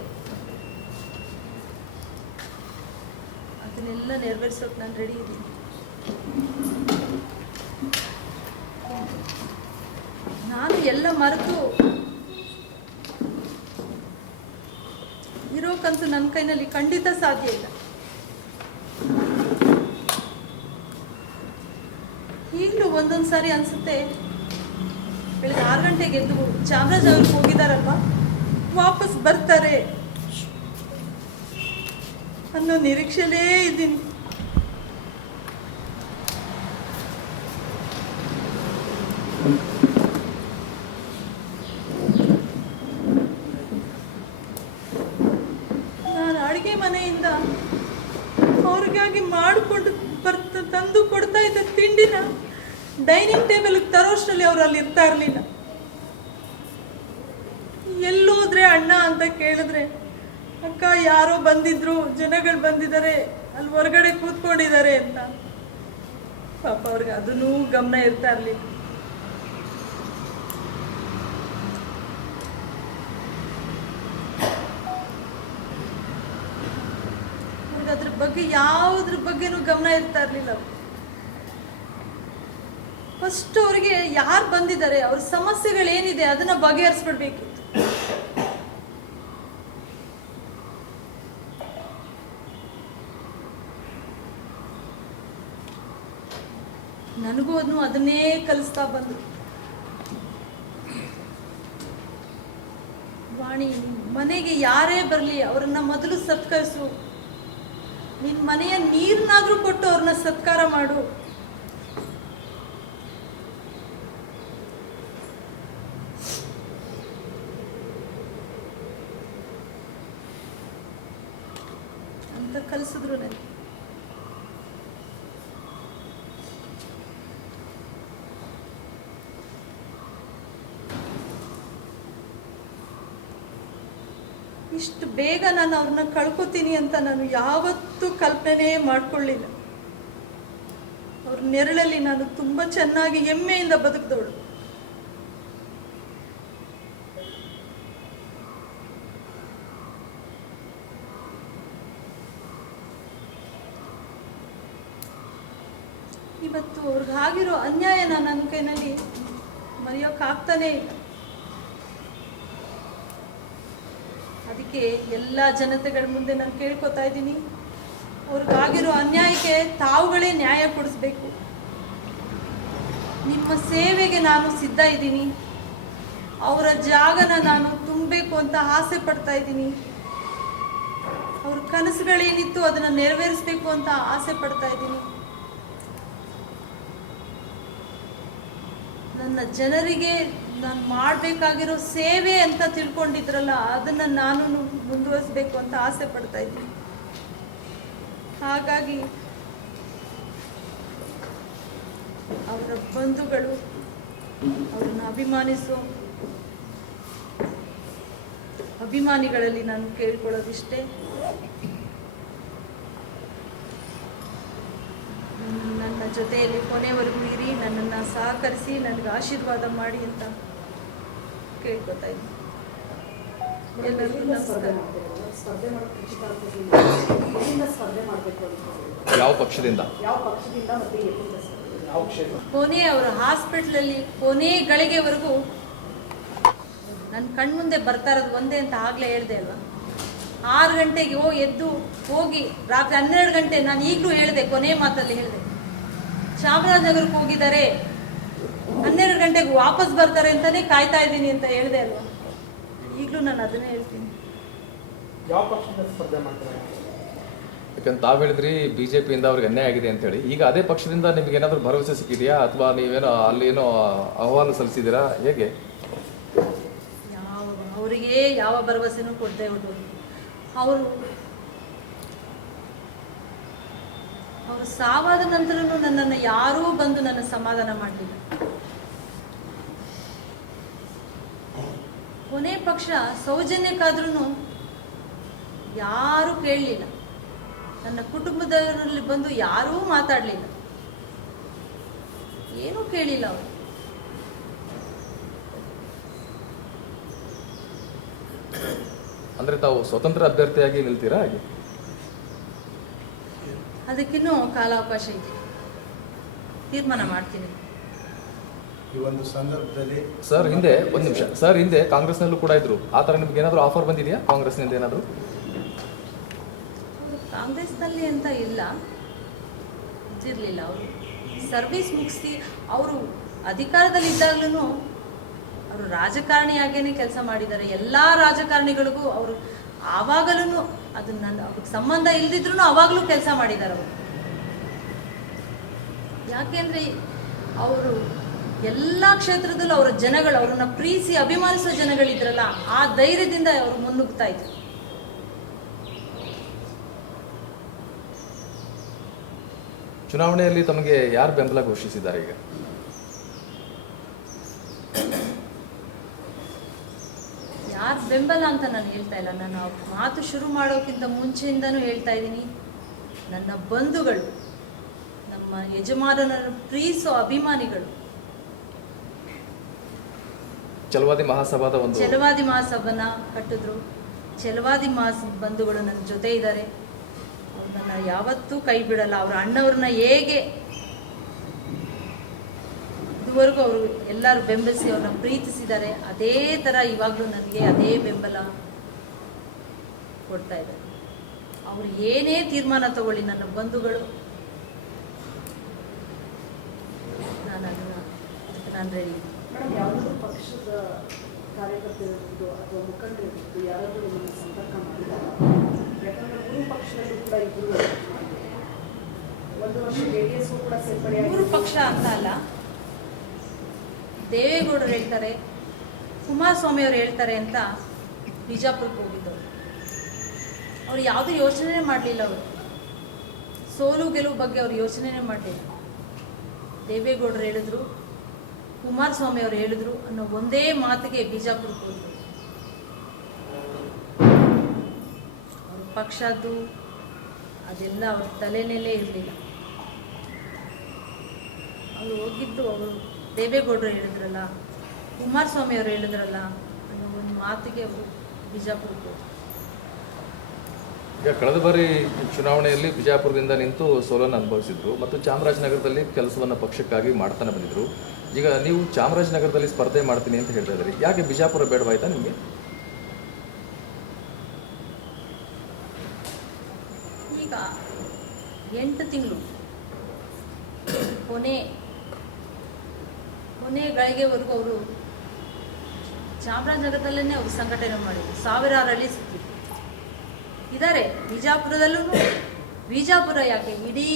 ಅದನ್ನೆಲ್ಲ ನೆರವೇರಿಸೋಕೆ ನಾನು ರೆಡಿ ಇದ್ದೀನಿ. ನಾನು ಎಲ್ಲ ಮರೆತು ಇರೋಕ್ಕಂತೂ ನನ್ನ ಕೈನಲ್ಲಿ ಖಂಡಿತ ಸಾಧ್ಯ ಇಲ್ಲ. ಈಗಲೂ ಒಂದೊಂದು ಸಾರಿ ಅನಿಸುತ್ತೆ, ಬೆಳಗ್ಗೆ 6 ಗಂಟೆಗೆ ಎದ್ದು ಚಾಮರಾಜನಗರಕ್ಕೆ ಹೋಗಿದಾರಲ್ವ, ವಾಪಸ್ ಬರ್ತಾರೆ ಅನ್ನೋ ನಿರೀಕ್ಷೆಲೇ ಇದ್ದೀನಿ. ನಾನು ಅಡುಗೆ ಮನೆಯಿಂದ ಅವ್ರಿಗಾಗಿ ಮಾಡಿಕೊಂಡು ತಂದು ಕೊಡ್ತಾ ಇದ್ದ ತಿಂಡಿನ ಡೈನಿಂಗ್ ಟೇಬಲ್ಗೆ ತರೋಷ್ಟರಲ್ಲಿ ಅವ್ರು ಅಲ್ಲಿ ಇರ್ತಾ ಇರಲಿಲ್ಲ. ಎಲ್ಲೋದ್ರೆ ಅಣ್ಣ ಅಂತ ಕೇಳಿದ್ರೆ, ಅಕ್ಕ ಯಾರೋ ಬಂದಿದ್ರು, ಜನಗಳು ಬಂದಿದ್ದಾರೆ, ಅಲ್ಲಿ ಹೊರಗಡೆ ಕೂತ್ಕೊಂಡಿದ್ದಾರೆ ಅಂತ. ಪಾಪ ಅವ್ರಿಗೆ ಅದನ್ನೂ ಗಮನ ಇರ್ತಾ ಇರಲಿಲ್ಲ. ಅವ್ರಿಗೆ ಅದ್ರ ಬಗ್ಗೆ ಯಾವುದ್ರ ಬಗ್ಗೆನೂ ಗಮನ ಇರ್ತಾ ಇರಲಿಲ್ಲ. ಫಸ್ಟ್ ಅವ್ರಿಗೆ ಯಾರು ಬಂದಿದ್ದಾರೆ, ಅವ್ರ ಸಮಸ್ಯೆಗಳೇನಿದೆ ಅದನ್ನ ಬಗೆಹರಿಸ್ಬಿಡ್ಬೇಕಿತ್ತು. ನನಗೂ ಅದನ್ನೇ ಕಲಿಸ್ತಾ ಬಂದ್ರು. ವಾಣಿ, ಮನೆಗೆ ಯಾರೇ ಬರಲಿ ಅವರನ್ನ ಮೊದಲು ಸತ್ಕರಿಸು, ನಿನ್ನ ಮನೆಯ ನೀರನ್ನಾದ್ರೂ ಕೊಟ್ಟು ಅವ್ರನ್ನ ಸತ್ಕಾರ ಮಾಡು. ಅಂತ ಕಲಿಸಿದ್ರು ನನಗೆ. ಇಷ್ಟು ಬೇಗ ನಾನು ಅವ್ರನ್ನ ಕಳ್ಕೊತೀನಿ ಅಂತ ನಾನು ಯಾವತ್ತೂ ಕಲ್ಪನೆ ಮಾಡ್ಕೊಳ್ಳಿಲ್ಲ. ಅವ್ರ ನೆರಳಲ್ಲಿ ನಾನು ತುಂಬ ಚೆನ್ನಾಗಿ ಹೆಮ್ಮೆಯಿಂದ ಬದುಕಿದವಳು. ಇವತ್ತು ಅವ್ರಿಗಾಗಿರೋ ಅನ್ಯಾಯನ ನನ್ನ ಕೈನಲ್ಲಿ ಮರೆಯೋಕ್ಕಾಗ್ತಾನೇ ಇಲ್ಲ. ಅದಕ್ಕೆ ಅದಕ್ಕೆ ಎಲ್ಲ ಜನತೆಗಳ ಮುಂದೆ ನಾನು ಕೇಳ್ಕೊತಾ ಇದ್ದೀನಿ, ಅವ್ರಿಗಾಗಿರೋ ಅನ್ಯಾಯಕ್ಕೆ ತಾವುಗಳೇ ನ್ಯಾಯ ಕೊಡಿಸ್ಬೇಕು. ನಿಮ್ಮ ಸೇವೆಗೆ ನಾನು ಸಿದ್ಧ ಇದ್ದೀನಿ. ಅವರ ಜಾಗನ ನಾನು ತುಂಬಬೇಕು ಅಂತ ಆಸೆ ಪಡ್ತಾ ಇದ್ದೀನಿ. ಅವ್ರ ಕನಸುಗಳೇನಿತ್ತು ಅದನ್ನು ನೆರವೇರಿಸಬೇಕು ಅಂತ ಆಸೆ ಪಡ್ತಾ ಇದ್ದೀನಿ. ನನ್ನ ಜನರಿಗೆ ನಾನು ಮಾಡಬೇಕಾಗಿರೋ ಸೇವೆ ಅಂತ ತಿಳ್ಕೊಂಡಿದ್ರಲ್ಲ, ಅದನ್ನು ನಾನು ಮುಂದುವರಿಸಬೇಕು ಅಂತ ಆಸೆ ಪಡ್ತಾ ಇದ್ದೀನಿ. ಹಾಗಾಗಿ ಅವರ ಬಂಧುಗಳು ಅವ್ರನ್ನ ಅಭಿಮಾನಿಗಳಲ್ಲಿ ನಾನು ಕೇಳ್ಕೊಳ್ಳೋದಿಷ್ಟೇ, ನನ್ನ ಜೊತೆಯಲ್ಲಿ ಕೊನೆವರೆಗೂ ಇರಿ, ನನ್ನನ್ನು ಸಹಕರಿಸಿ, ನನಗೆ ಆಶೀರ್ವಾದ ಮಾಡಿ ಅಂತ ಕೇಳ್ಕೊತಾ ಇದ್ದೀನಿ. ಎಲ್ಲರಿಗೂ ನಮಸ್ಕಾರ. ಯಾವ ಪಕ್ಷದಿಂದ ಕೊನೆ ಅವರ ಹಾಸ್ಪಿಟ್ಲಲ್ಲಿ ಕೊನೆ ಗಳಿಗೆವರೆಗೂ ನನ್ನ ಕಣ್ಮುಂದೆ ಬರ್ತಾ ಇರೋದು ಒಂದೇ ಅಂತ ಆಗಲೇ ಹೇಳಿದೆ ಅಲ್ವಾ. 6 ಗಂಟೆಗೆ ಎದ್ದು ಹೋಗಿ ರಾತ್ರಿ 12 ಗಂಟೆ, ನಾನು ಈಗಲೂ ಹೇಳಿದೆ, ಕೊನೆ ಮಾತಲ್ಲಿ ಹೇಳಿದೆ, ಚಾಮರಾಜನಗರಕ್ಕೆ ಹೋಗಿದ್ದಾರೆ, 12 ಗಂಟೆಗೆ ವಾಪಸ್ ಬರ್ತಾರೆ ಅಂತಲೇ ಕಾಯ್ತಾ ಇದ್ದೀನಿ ಅಂತ ಹೇಳಿದೆ ಅಲ್ವಾ. ಈಗಲೂ ನಾನು ಅದನ್ನೇ ಹೇಳ್ತೀನಿ. ಯಾವ ಪಕ್ಷದಿಂದ ಸ್ಪರ್ಧೆ ಮಾಡ್ತಾರೆ? ಯಾಕಂದ್ರೆ ತಾವು ಹೇಳಿದ್ರಿ ಬಿಜೆಪಿಯಿಂದ ಅವ್ರಿಗೆ ಅನ್ಯಾಯ ಆಗಿದೆ ಅಂತ ಹೇಳಿ. ಈಗ ಅದೇ ಪಕ್ಷದಿಂದ ನಿಮ್ಗೆ ಏನಾದರೂ ಭರವಸೆ ಸಿಕ್ಕಿದೆಯಾ, ಅಥವಾ ನೀವೇನೋ ಅಲ್ಲೇನೋ ಆಹ್ವಾನ ಸಲ್ಲಿಸಿದ್ದೀರಾ, ಹೇಗೆ? ಅವರಿಗೆ ಯಾವ ಭರವಸೆನೂ ಕೊಡದೆ ಹೊರಟು ಅವರು ಸಾವಾದ ನಂತರನೂ ನನ್ನನ್ನು ಯಾರೂ ಬಂದು ನನ್ನ ಸಮಾಧಾನ ಮಾಡಲಿಲ್ಲ. ಕೊನೆ ಪಕ್ಷ ಸೌಜನ್ಯಕ್ಕಾದ್ರೂ ಯಾರೂ ಕೇಳಲಿಲ್ಲ. ನನ್ನ ಕುಟುಂಬದವರಲ್ಲಿ ಬಂದು ಯಾರೂ ಮಾತಾಡಲಿಲ್ಲ, ಏನೂ ಕೇಳಿಲ್ಲ ಅವರು. ಅಂದ್ರೆ ತಾವು ಸ್ವತಂತ್ರ ಅಭ್ಯರ್ಥಿಯಾಗಿ ನಿಲ್ತೀರಾ ಹಾಗೆ? ಅದಕ್ಕಿನ್ನೂ ಕಾಲಾವಕಾಶ ಇದೆ, ತೀರ್ಮಾನ ಮಾಡ್ತೀನಿ. ಈ ಒಂದು ಸಂದರ್ಭದಲ್ಲಿ ಸರ್ ಹಿಂದೆ ಒಂದು ನಿಮಿಷ, ಸರ್ ಹಿಂದೆ ಕಾಂಗ್ರೆಸ್ನಲ್ಲೂ ಕೂಡ ಇದ್ರು. ಆ ಥರ ನಿಮ್ಗೆ ಏನಾದರೂ ಆಫರ್ ಬಂದಿದೆಯಾ ಕಾಂಗ್ರೆಸ್ನಿಂದ ಏನಾದರೂ? ಕಾಂಗ್ರೆಸ್ನಲ್ಲಿ ಅಂತ ಇಲ್ಲ, ಇದಿರಲಿಲ್ಲ. ಅವರು ಸರ್ವಿಸ್ ಮುಗಿಸಿ ಅವರು ಅಧಿಕಾರದಲ್ಲಿದ್ದಾಗಲೂ ಅವರು ರಾಜಕಾರಣಿಯಾಗೇನೆ ಕೆಲಸ ಮಾಡಿದ್ದಾರೆ. ಎಲ್ಲ ರಾಜಕಾರಣಿಗಳಿಗೂ ಅವರು ಆವಾಗಲೂ ಅದು ಅವ್ರಿಗೆ ಸಂಬಂಧ ಇಲ್ದಿದ್ರು ಅವಾಗಲೂ ಕೆಲಸ ಮಾಡಿದ್ದಾರೆ ಅವರು. ಯಾಕೆಂದರೆ ಅವರು ಎಲ್ಲ ಕ್ಷೇತ್ರದಲ್ಲೂ ಅವರ ಜನಗಳು ಅವ್ರನ್ನ ಪ್ರೀತಿಸಿ ಅಭಿಮಾನಿಸೋ ಜನಗಳಿದ್ರಲ್ಲ, ಆ ಧೈರ್ಯದಿಂದ ಅವರು ಮುನ್ನುಗ್ತಾ ಇದ್ರು. ಚುನಾವಣೆಯಲ್ಲಿ ತಮಗೆ ಯಾರು ಬೆಂಬಲ ಘೋಷಿಸಿದ್ದಾರೆ ಈಗ? ಯಾರು ಬೆಂಬಲ ಅಂತ ನಾನು ಹೇಳ್ತಾ ಇಲ್ಲ. ನಾನು ಮಾತು ಶುರು ಮಾಡೋಕ್ಕಿಂತ ಮುಂಚೆಯಿಂದನೂ ಹೇಳ್ತಾ ಇದ್ದೀನಿ, ನನ್ನ ಬಂಧುಗಳು, ನಮ್ಮ ಯಜಮಾನರನ್ನು ಪ್ರೀತಿಸೋ ಅಭಿಮಾನಿಗಳು, ಛಲವಾದಿ ಮಹಾಸಭಾನ ಕಟ್ಟಿದ್ರು. ಛಲವಾದಿ ಬಂಧುಗಳು ನನ್ನ ಜೊತೆ ಇದ್ದಾರೆ. ಅವ್ರು ನನ್ನ ಯಾವತ್ತೂ ಕೈ ಬಿಡಲ್ಲ. ಅವರ ಅಣ್ಣವ್ರನ್ನ ಹೇಗೆ ಇದುವರೆಗೂ ಅವರು ಎಲ್ಲರೂ ಬೆಂಬಲಿಸಿ ಅವ್ರನ್ನ ಪ್ರೀತಿಸಿದ್ದಾರೆ, ಅದೇ ಥರ ಇವಾಗಲೂ ನನಗೆ ಅದೇ ಬೆಂಬಲ ಕೊಡ್ತಾ ಇದ್ದಾರೆ. ಅವರು ಏನೇ ತೀರ್ಮಾನ ತಗೊಳ್ಳಿ, ನನ್ನ ಬಂಧುಗಳು, ನಾನು ರೆಡಿ. ಮೇಡಮ್, ಯಾವುದಾದ್ರೂ ಪಕ್ಷದ ಕಾರ್ಯಕರ್ತರಿರ್ಬೋದು ಅಥವಾ ಮುಖಂಡರಿರ್ಬೋದು ಯಾರಾದರೂ ನಿಮ್ಮನ್ನು ಸಂಪರ್ಕ ಮಾಡಿದ್ದಾರೆ? ಯಾಕಂದರೆ 3 ಪಕ್ಷದಲ್ಲೂ ಕೂಡ ಇಬ್ಬರು 1 ವರ್ಷ JDS ಕೂಡ ಸೇರ್ಪಡೆಯಾಗಿ 3 ಪಕ್ಷ ಅಂತ ಅಲ್ಲ, ದೇವೇಗೌಡರು ಹೇಳ್ತಾರೆ, ಕುಮಾರಸ್ವಾಮಿ ಅವರು ಹೇಳ್ತಾರೆ ಅಂತ ಬಿಜಾಪುರಕ್ಕೆ ಹೋಗಿದ್ದವರು. ಅವ್ರು ಯಾವುದೂ ಯೋಚನೆ ಮಾಡಲಿಲ್ಲ. ಅವರು ಸೋಲು ಗೆಲುವು ಬಗ್ಗೆ ಅವ್ರು ಯೋಚನೆ ಮಾಡಲಿಲ್ಲ. ದೇವೇಗೌಡರು ಹೇಳಿದ್ರು, ಕುಮಾರಸ್ವಾಮಿ ಅವರು ಹೇಳಿದ್ರು ಅನ್ನೋ ಒಂದೇ ಮಾತಿಗೆ ಬಿಜಾಪುರಕ್ಕೆ ಹೋದ್ರು. ಅವ್ರ ಪಕ್ಷದ್ದು ಅದೆಲ್ಲ ಅವ್ರ ತಲೆನಲ್ಲೇ ಇರಲಿಲ್ಲ. ಅವರು ಹೋಗಿದ್ದು, ಅವರು ದೇವೇಗೌಡರು ಹೇಳಿದ್ರಲ್ಲ, ಕುಮಾರಸ್ವಾಮಿ ಅವರು ಹೇಳಿದ್ರಲ್ಲ ಅನ್ನೋ ಒಂದು ಮಾತಿಗೆ ಅವರು ಬಿಜಾಪುರಕ್ಕೆ ಹೋದ್ರು. ಈಗ ಕಳೆದ ಬಾರಿ ಚುನಾವಣೆಯಲ್ಲಿ ಬಿಜಾಪುರದಿಂದ ನಿಂತು ಸೋಲನ್ನು ಅನುಭವಿಸಿದ್ರು ಮತ್ತು ಚಾಮರಾಜನಗರದಲ್ಲಿ ಕೆಲಸವನ್ನು ಪಕ್ಷಕ್ಕಾಗಿ ಮಾಡ್ತಾನೆ ಬಂದಿದ್ರು. ಈಗ ನೀವು ಚಾಮರಾಜನಗರದಲ್ಲಿ ಸ್ಪರ್ಧೆ ಮಾಡ್ತೀನಿ ಅಂತ ಹೇಳ್ತಾ ಇದ್ದೀರಿ, ಯಾಕೆ ಬಿಜಾಪುರ ಬೇಡವಾಯ್ತಾ ನಿಮಗೆ? ಈಗ 8 ತಿಂಗಳು ಕೊನೆ ಗಳಿಗೆವರೆಗೂ ಅವರು ಚಾಮರಾಜನಗರದಲ್ಲೇ ಅವರು ಸಂಘಟನೆ ಮಾಡಿದ್ರು. ಸಾವಿರಾರು ಹಳ್ಳಿ ಸುತ್ತಿದ್ರು ಇದ್ದಾರೆ. ವಿಜಾಪುರ ಯಾಕೆ, ಇಡೀ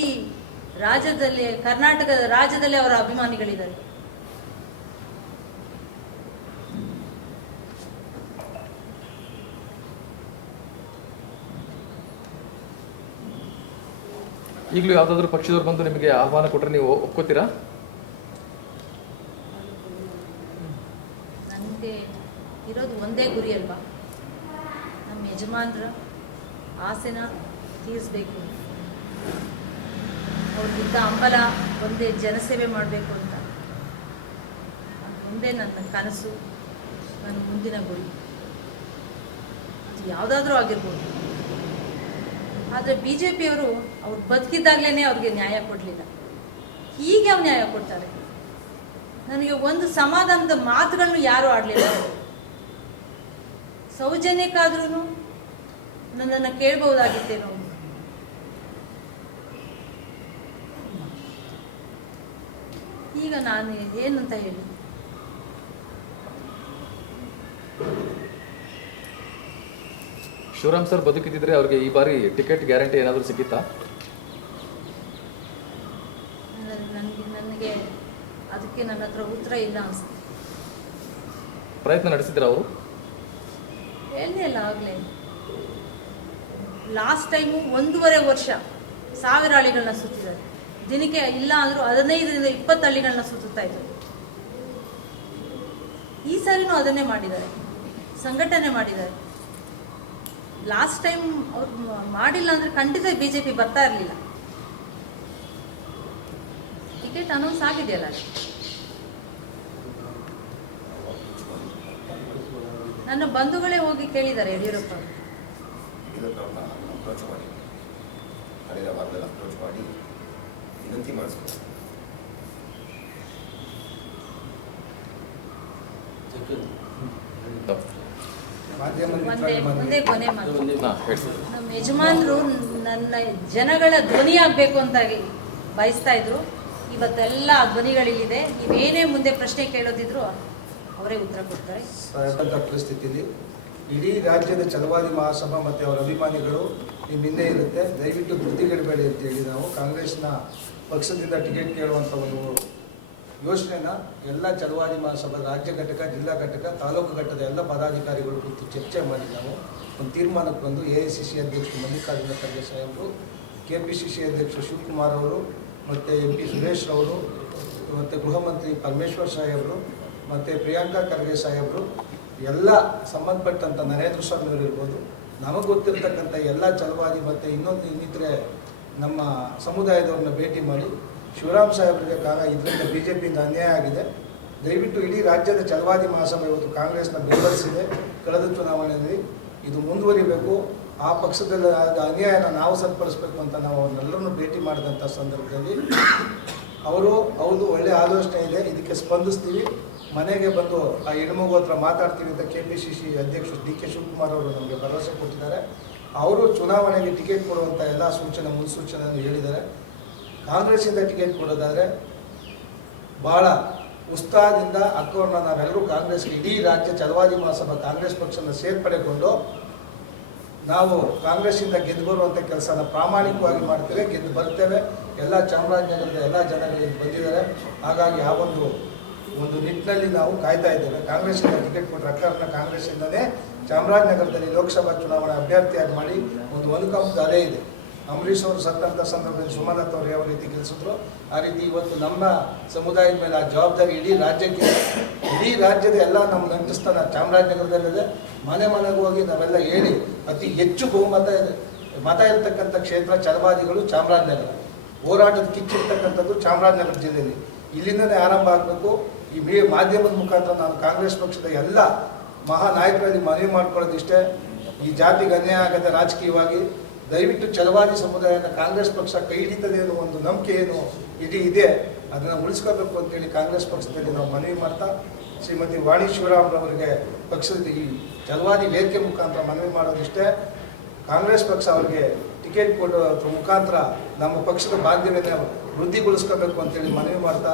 ರಾಜ್ಯದಲ್ಲಿ, ಕರ್ನಾಟಕದ ರಾಜ್ಯದಲ್ಲಿ ಅವರ ಅಭಿಮಾನಿಗಳಿದ್ದಾರೆ. ಈಗಲೂ ಯಾವುದಾದ್ರೂ ಪಕ್ಷದವ್ರು ಬಂದು ನಿಮಗೆ ಆಹ್ವಾನ ಕೊಟ್ಟರೆ ನೀವು ಒಪ್ಕೋತೀರಾ? ನನಗೆ ಇರೋದು ಒಂದೇ ಗುರಿ ಅಲ್ವಾ, ನಮ್ಮ ಯಜಮಾನ್ರ ಆಸೆನ ತೀರಿಸ್ಬೇಕು, ಅವ್ರಿಗಿದ್ದ ಹಂಬಲ ಒಂದೇ ಜನಸೇವೆ ಮಾಡಬೇಕು ಅಂತ. ಅದು ಒಂದೇ ನನ್ನ ಕನಸು, ನನ್ನ ಮುಂದಿನ ಗುರಿ. ಅದು ಯಾವುದಾದ್ರೂ ಆಗಿರ್ಬೋದು. ಆದರೆ BJPಯವರು ಅವ್ರು ಬದುಕಿದ್ದಾಗಲೇ ಅವ್ರಿಗೆ ನ್ಯಾಯ ಕೊಡಲಿಲ್ಲ. ಹೀಗೆ ಅವ್ರು ನ್ಯಾಯ ಕೊಡ್ತಾರೆ. ನನಗೆ ಒಂದು ಸಮಾಧಾನದ ಮಾತುಗಳನ್ನು ಯಾರೂ ಆಡಲಿಲ್ಲ. ಸೌಜನ್ಯಕ್ಕಾದ್ರೂ ನನ್ನನ್ನು ಕೇಳ್ಬೋದಾಗಿತ್ತೇನೋ. ಈಗ ನಾನು ಏನಂತ ಹೇಳಿ, ಶಿವರಾಮ್ ಸರ್ ಬದುಕಿದ್ರೆ ಅವ್ರಿಗೆ ಈ ಬಾರಿ ಟಿಕೆಟ್ ಗ್ಯಾರಂಟಿ ಏನಾದರೂ ಸಿಕ್ಕಿತ್ತಾ? ನನಗೆ ಅದಕ್ಕೆ ನನ್ನ ಹತ್ರ ಉತ್ತರ ಇಲ್ಲ ಅನಿಸ್ತು. ಪ್ರಯತ್ನ ನಡೆಸಿದ್ರ ಅವರು? ಹೇಳಲೇ ಇಲ್ಲ ಆಗಲೇ. ಲಾಸ್ಟ್ ಟೈಮು 1.5 ವರ್ಷ 1000 ಹಳ್ಳಿಗಳನ್ನ ಸುತ್ತಿದ್ದಾರೆ. ದಿನಕ್ಕೆ ಇಲ್ಲ ಅಂದರೂ 15ರಿಂದ 20 ಹಳ್ಳಿಗಳನ್ನ ಸುತ್ತಾ ಇದ್ರು. ಈ ಸಾರಿನೂ ಅದನ್ನೇ ಮಾಡಿದ್ದಾರೆ, ಸಂಘಟನೆ ಮಾಡಿದ್ದಾರೆ. ಲಾಸ್ಟ್ ಟೈಮ್ ಅವ್ರು ಮಾಡಿಲ್ಲ ಅಂದರೆ ಖಂಡಿತ BJP ಬರ್ತಾ ಇರಲಿಲ್ಲ. ಟಿಕೆಟ್ ಅನೌನ್ಸ್ ಆಗಿದೆಯಲ್ಲ, ನನ್ನ ಬಂಧುಗಳೇ ಹೋಗಿ ಕೇಳಿದ್ದಾರೆ ಯಡಿಯೂರಪ್ಪ. ಅಪ್ರೋಚ್ ಮಾಡಿ ಹೈದರಾಬಾದಲ್ಲಿ ಅಪ್ರೋಚ್ ಮಾಡಿ ವಿನಂತಿ ಮಾಡಿಸ್ಬೋದು. ಒಂದೇ ಕೊನೆ ಮಾತು, ಹಾಂ ಹೇಳಿ. ನಮ್ಮ ಯಜಮಾನರು ನನ್ನ ಜನಗಳ ಧ್ವನಿ ಆಗಬೇಕು ಅಂತಾಗಿ ಬಯಸ್ತಾ ಇದ್ರು. ಇವತ್ತೆಲ್ಲ ಆ ಧ್ವನಿಗಳಿಲ್ಲಿದೆ. ನೀವೇನೇ ಮುಂದೆ ಪ್ರಶ್ನೆ ಕೇಳೋದಿದ್ರು ಅವರೇ ಉತ್ತರ ಕೊಡ್ತಾರೆ. ಪರಿಸ್ಥಿತಿಯಲ್ಲಿ ಇಡೀ ರಾಜ್ಯದ ಛಲವಾದಿ ಮಹಾಸಭಾ ಮತ್ತು ಅವರ ಅಭಿಮಾನಿಗಳು ನಿಮ್ಮ ಹಿಂದೆ ಇರುತ್ತೆ. ದಯವಿಟ್ಟು ಧೃತಿಗೆಡಬೇಡಿ ಅಂತೇಳಿ ನಾವು ಕಾಂಗ್ರೆಸ್ನ ಪಕ್ಷದಿಂದ ಟಿಕೆಟ್ ಕೇಳುವಂಥ ಒಂದು ಯೋಚನೆನ ಎಲ್ಲ ಛಲವಾದಿ ಮಹಾಸಭಾ ರಾಜ್ಯ ಘಟಕ, ಜಿಲ್ಲಾ ಘಟಕ, ತಾಲೂಕು ಘಟ್ಟದ ಎಲ್ಲ ಪದಾಧಿಕಾರಿಗಳು ಕುರಿತು ಚರ್ಚೆ ಮಾಡಿ ನಾವು ಒಂದು ತೀರ್ಮಾನಕ್ಕೆ ಬಂದು AICC ಅಧ್ಯಕ್ಷರು ಮಲ್ಲಿಕಾರ್ಜುನ ಖರ್ಗೆ ಸಾಹೇಬರು, KPCC ಅಧ್ಯಕ್ಷರು ಶಿವಕುಮಾರ್ ಅವರು, ಮತ್ತು MP ಸುರೇಶ್ ಅವರು, ಮತ್ತು ಗೃಹ ಮಂತ್ರಿ ಪರಮೇಶ್ವರ್ ಸಾಹೇಬರು, ಮತ್ತು ಪ್ರಿಯಾಂಕಾ ಖರ್ಗೆ ಸಾಹೇಬರು, ಎಲ್ಲ ಸಂಬಂಧಪಟ್ಟಂಥ ನರೇಂದ್ರ ಸ್ವಾಮಿ ಅವರು ಇರ್ಬೋದು, ನಮಗೆ ಗೊತ್ತಿರ್ತಕ್ಕಂಥ ಎಲ್ಲ ಛಲವಾದಿ ಮತ್ತು ಇನ್ನಿತರೆ ನಮ್ಮ ಸಮುದಾಯದವ್ರನ್ನ ಭೇಟಿ ಮಾಡಿ ಶಿವರಾಮ್ ಸಾಹೇಬರಿಗೆ ಇದರಿಂದ BJPಯಿಂದ ಅನ್ಯಾಯ ಆಗಿದೆ, ದಯವಿಟ್ಟು ಇಡೀ ರಾಜ್ಯದ ಛಲವಾದಿ ಮಹಾಸಭೆ ಇವತ್ತು ಕಾಂಗ್ರೆಸ್ನ ಬೆಂಬಲಿಸಿದೆ. ಕಳೆದ ಚುನಾವಣೆಯಲ್ಲಿ ಇದು ಮುಂದುವರಿಬೇಕು, ಆ ಪಕ್ಷದಲ್ಲಿ ಆದ ಅನ್ಯಾಯನ ನಾವು ಸರಿಪಡಿಸಬೇಕು ಅಂತ ನಾವು ಅವನ್ನೆಲ್ಲರನ್ನು ಭೇಟಿ ಮಾಡಿದಂಥ ಸಂದರ್ಭದಲ್ಲಿ ಅವರು ಹೌದು ಒಳ್ಳೆಯ ಆಲೋಚನೆ ಇದೆ, ಇದಕ್ಕೆ ಸ್ಪಂದಿಸ್ತೀವಿ, ಮನೆಗೆ ಬಂದು ಆ ಹೆಣ್ಮಗು ಹತ್ರ ಮಾತಾಡ್ತೀವಿ ಅಂತ KPCC ಅಧ್ಯಕ್ಷರು DK ಶಿವಕುಮಾರ್ ಅವರು ನಮಗೆ ಭರವಸೆ ಕೊಟ್ಟಿದ್ದಾರೆ. ಅವರು ಚುನಾವಣೆಗೆ ಟಿಕೆಟ್ ಕೊಡುವಂಥ ಎಲ್ಲ ಮುನ್ಸೂಚನೆಯನ್ನು ಹೇಳಿದ್ದಾರೆ. ಕಾಂಗ್ರೆಸ್ಸಿಂದ ಟಿಕೆಟ್ ಕೊಡೋದಾದರೆ ಭಾಳ ಉತ್ಸಾಹದಿಂದ ಅಕ್ಕವ್ರನ್ನ ನಾವೆಲ್ಲರೂ ಕಾಂಗ್ರೆಸ್ಗೆ ಇಡೀ ರಾಜ್ಯ ಛಲವಾದಿ ಮಹಾಸಭಾ ಕಾಂಗ್ರೆಸ್ ಪಕ್ಷನ ಸೇರ್ಪಡೆಗೊಂಡು ನಾವು ಕಾಂಗ್ರೆಸ್ಸಿಂದ ಗೆದ್ದು ಬರುವಂಥ ಕೆಲಸನ ಪ್ರಾಮಾಣಿಕವಾಗಿ ಮಾಡ್ತೇವೆ, ಗೆದ್ದು ಬರ್ತೇವೆ. ಎಲ್ಲ ಚಾಮರಾಜನಗರದ ಎಲ್ಲ ಜನಗಳಿಗೆ ಬಂದಿದ್ದಾರೆ. ಹಾಗಾಗಿ ಆ ಒಂದು ನಿಟ್ಟಿನಲ್ಲಿ ನಾವು ಕಾಯ್ತಾ ಇದ್ದೇವೆ. ಕಾಂಗ್ರೆಸ್ಸಿಂದ ಟಿಕೆಟ್ ಕೊಟ್ಟರೆ ಅಕ್ಕವ್ರನ್ನ ಕಾಂಗ್ರೆಸ್ಸಿಂದನೇ ಚಾಮರಾಜನಗರದಲ್ಲಿ ಲೋಕಸಭಾ ಚುನಾವಣೆ ಅಭ್ಯರ್ಥಿಯಾಗಿ ಮಾಡಿ ಒಂದು ಅನುಕಂಪದ ಅಲೆ ಇದೆ. ಅಂಬರೀಷ್ ಅವರು ಸತ್ತಂಥ ಸಂದರ್ಭದಲ್ಲಿ ಸುಮಲತಾ ಅವರು ಯಾವ ರೀತಿ ಗೆಲ್ಲಿಸಿದ್ರು, ಆ ರೀತಿ ಇವತ್ತು ನಮ್ಮ ಸಮುದಾಯದ ಮೇಲೆ ಆ ಜವಾಬ್ದಾರಿ ಇಡೀ ರಾಜ್ಯಕ್ಕೆ, ಇಡೀ ರಾಜ್ಯದ ಎಲ್ಲ ನಮ್ಮ ನಂಟಿಸ್ತಾನ ಚಾಮರಾಜನಗರದಲ್ಲಿದೆ. ಮನೆಗೆ ಹೋಗಿ ನಾವೆಲ್ಲ ಹೇಳಿ ಅತಿ ಹೆಚ್ಚು ಮತ ಇರತಕ್ಕಂಥ ಕ್ಷೇತ್ರ ಛಲವಾದಿಗಳು ಚಾಮರಾಜನಗರ. ಹೋರಾಟದ ಕಿಚ್ಚಿರ್ತಕ್ಕಂಥದ್ದು ಚಾಮರಾಜನಗರ ಜಿಲ್ಲೆಯಲ್ಲಿ. ಇಲ್ಲಿಂದಲೇ ಆರಂಭ ಆಗಬೇಕು. ಈ ಮಾಧ್ಯಮದ ಮುಖಾಂತರ ನಾನು ಕಾಂಗ್ರೆಸ್ ಪಕ್ಷದ ಎಲ್ಲ ಮಹಾ ನಾಯಕರಲ್ಲಿ ಮನವಿ ಮಾಡ್ಕೊಳ್ಳೋದಿಷ್ಟೇ, ಈ ಜಾತಿಗೆ ಅನ್ಯಾಯ ಆಗದೆ ರಾಜಕೀಯವಾಗಿ ದಯವಿಟ್ಟು ಛಲವಾದಿ ಸಮುದಾಯದ ಕಾಂಗ್ರೆಸ್ ಪಕ್ಷ ಕೈ ಹಿಡಿತದೆ ಅನ್ನೋ ಒಂದು ನಂಬಿಕೆ ಏನು ಇಡೀ ಇದೆ, ಅದನ್ನು ಉಳಿಸ್ಕೋಬೇಕು ಅಂತೇಳಿ ಕಾಂಗ್ರೆಸ್ ಪಕ್ಷದಲ್ಲಿ ನಾವು ಮನವಿ ಮಾಡ್ತಾ ಶ್ರೀಮತಿ ವಾಣಿ ಶಿವರಾಮ್ರವರಿಗೆ ಪಕ್ಷದ ಈ ಛಲವಾದಿ ವೇದಿಕೆ ಮುಖಾಂತರ ಮನವಿ ಮಾಡೋದಿಷ್ಟೇ, ಕಾಂಗ್ರೆಸ್ ಪಕ್ಷ ಅವರಿಗೆ ಟಿಕೆಟ್ ಕೊಡೋದ್ರ ಮುಖಾಂತರ ನಮ್ಮ ಪಕ್ಷದ ಬಾಂಧವ್ಯನ ವೃದ್ಧಿಗೊಳಿಸ್ಕೋಬೇಕು ಅಂತೇಳಿ ಮನವಿ ಮಾಡ್ತಾ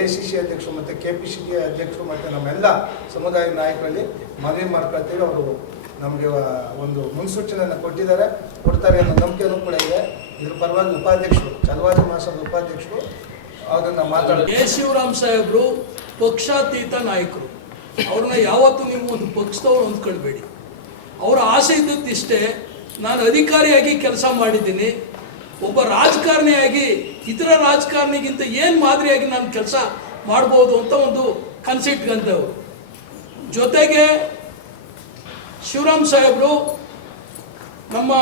AICC ಅಧ್ಯಕ್ಷರು ಮತ್ತು KPCC ಅಧ್ಯಕ್ಷರು ಮತ್ತು ನಮ್ಮೆಲ್ಲ ಸಮುದಾಯ ನಾಯಕರಲ್ಲಿ ಮನವಿ ಮಾಡ್ಕೊಳ್ತೀವಿ. ಅವರು ನಮಗೆ ಒಂದು ಮುನ್ಸೂಚನೆಯನ್ನು ಕೊಡ್ತಾರೆ ಅನ್ನೋ ನಂಬಿಕೆನೂ ಕೂಡ ಇದೆ. ಇದ್ರ ಪರವಾಗಿ ಉಪಾಧ್ಯಕ್ಷರು ಚಲವಾದಿ ಮಹಾಸಭಾ ಉಪಾಧ್ಯಕ್ಷರು ಅದನ್ನು ಮಾತಾಡ್ತಾರೆ. ಶಿವರಾಮ್ ಸಾಹೇಬರು ಪಕ್ಷಾತೀತ ನಾಯಕರು. ಅವ್ರನ್ನ ಯಾವತ್ತೂ ನೀವು ಒಂದು ಪಕ್ಷದವ್ರು ಹೊಂದ್ಕೊಳ್ಬೇಡಿ. ಅವರ ಆಸೆ ಇದ್ದದ್ದಿಷ್ಟೇ, ನಾನು ಅಧಿಕಾರಿಯಾಗಿ ಕೆಲಸ ಮಾಡಿದ್ದೀನಿ, ಒಬ್ಬ ರಾಜಕಾರಣಿಯಾಗಿ ಇತರ ರಾಜಕಾರಣಿಗಿಂತ ಏನು ಮಾದರಿಯಾಗಿ ನಾನು ಕೆಲಸ ಮಾಡ್ಬೋದು ಅಂತ ಒಂದು ಕನ್ಸಿಟ್ಗಂತವ್ರು. ಜೊತೆಗೆ ಶಿವರಾಮ್ ಸಾಹೇಬರು ನಮ್ಮ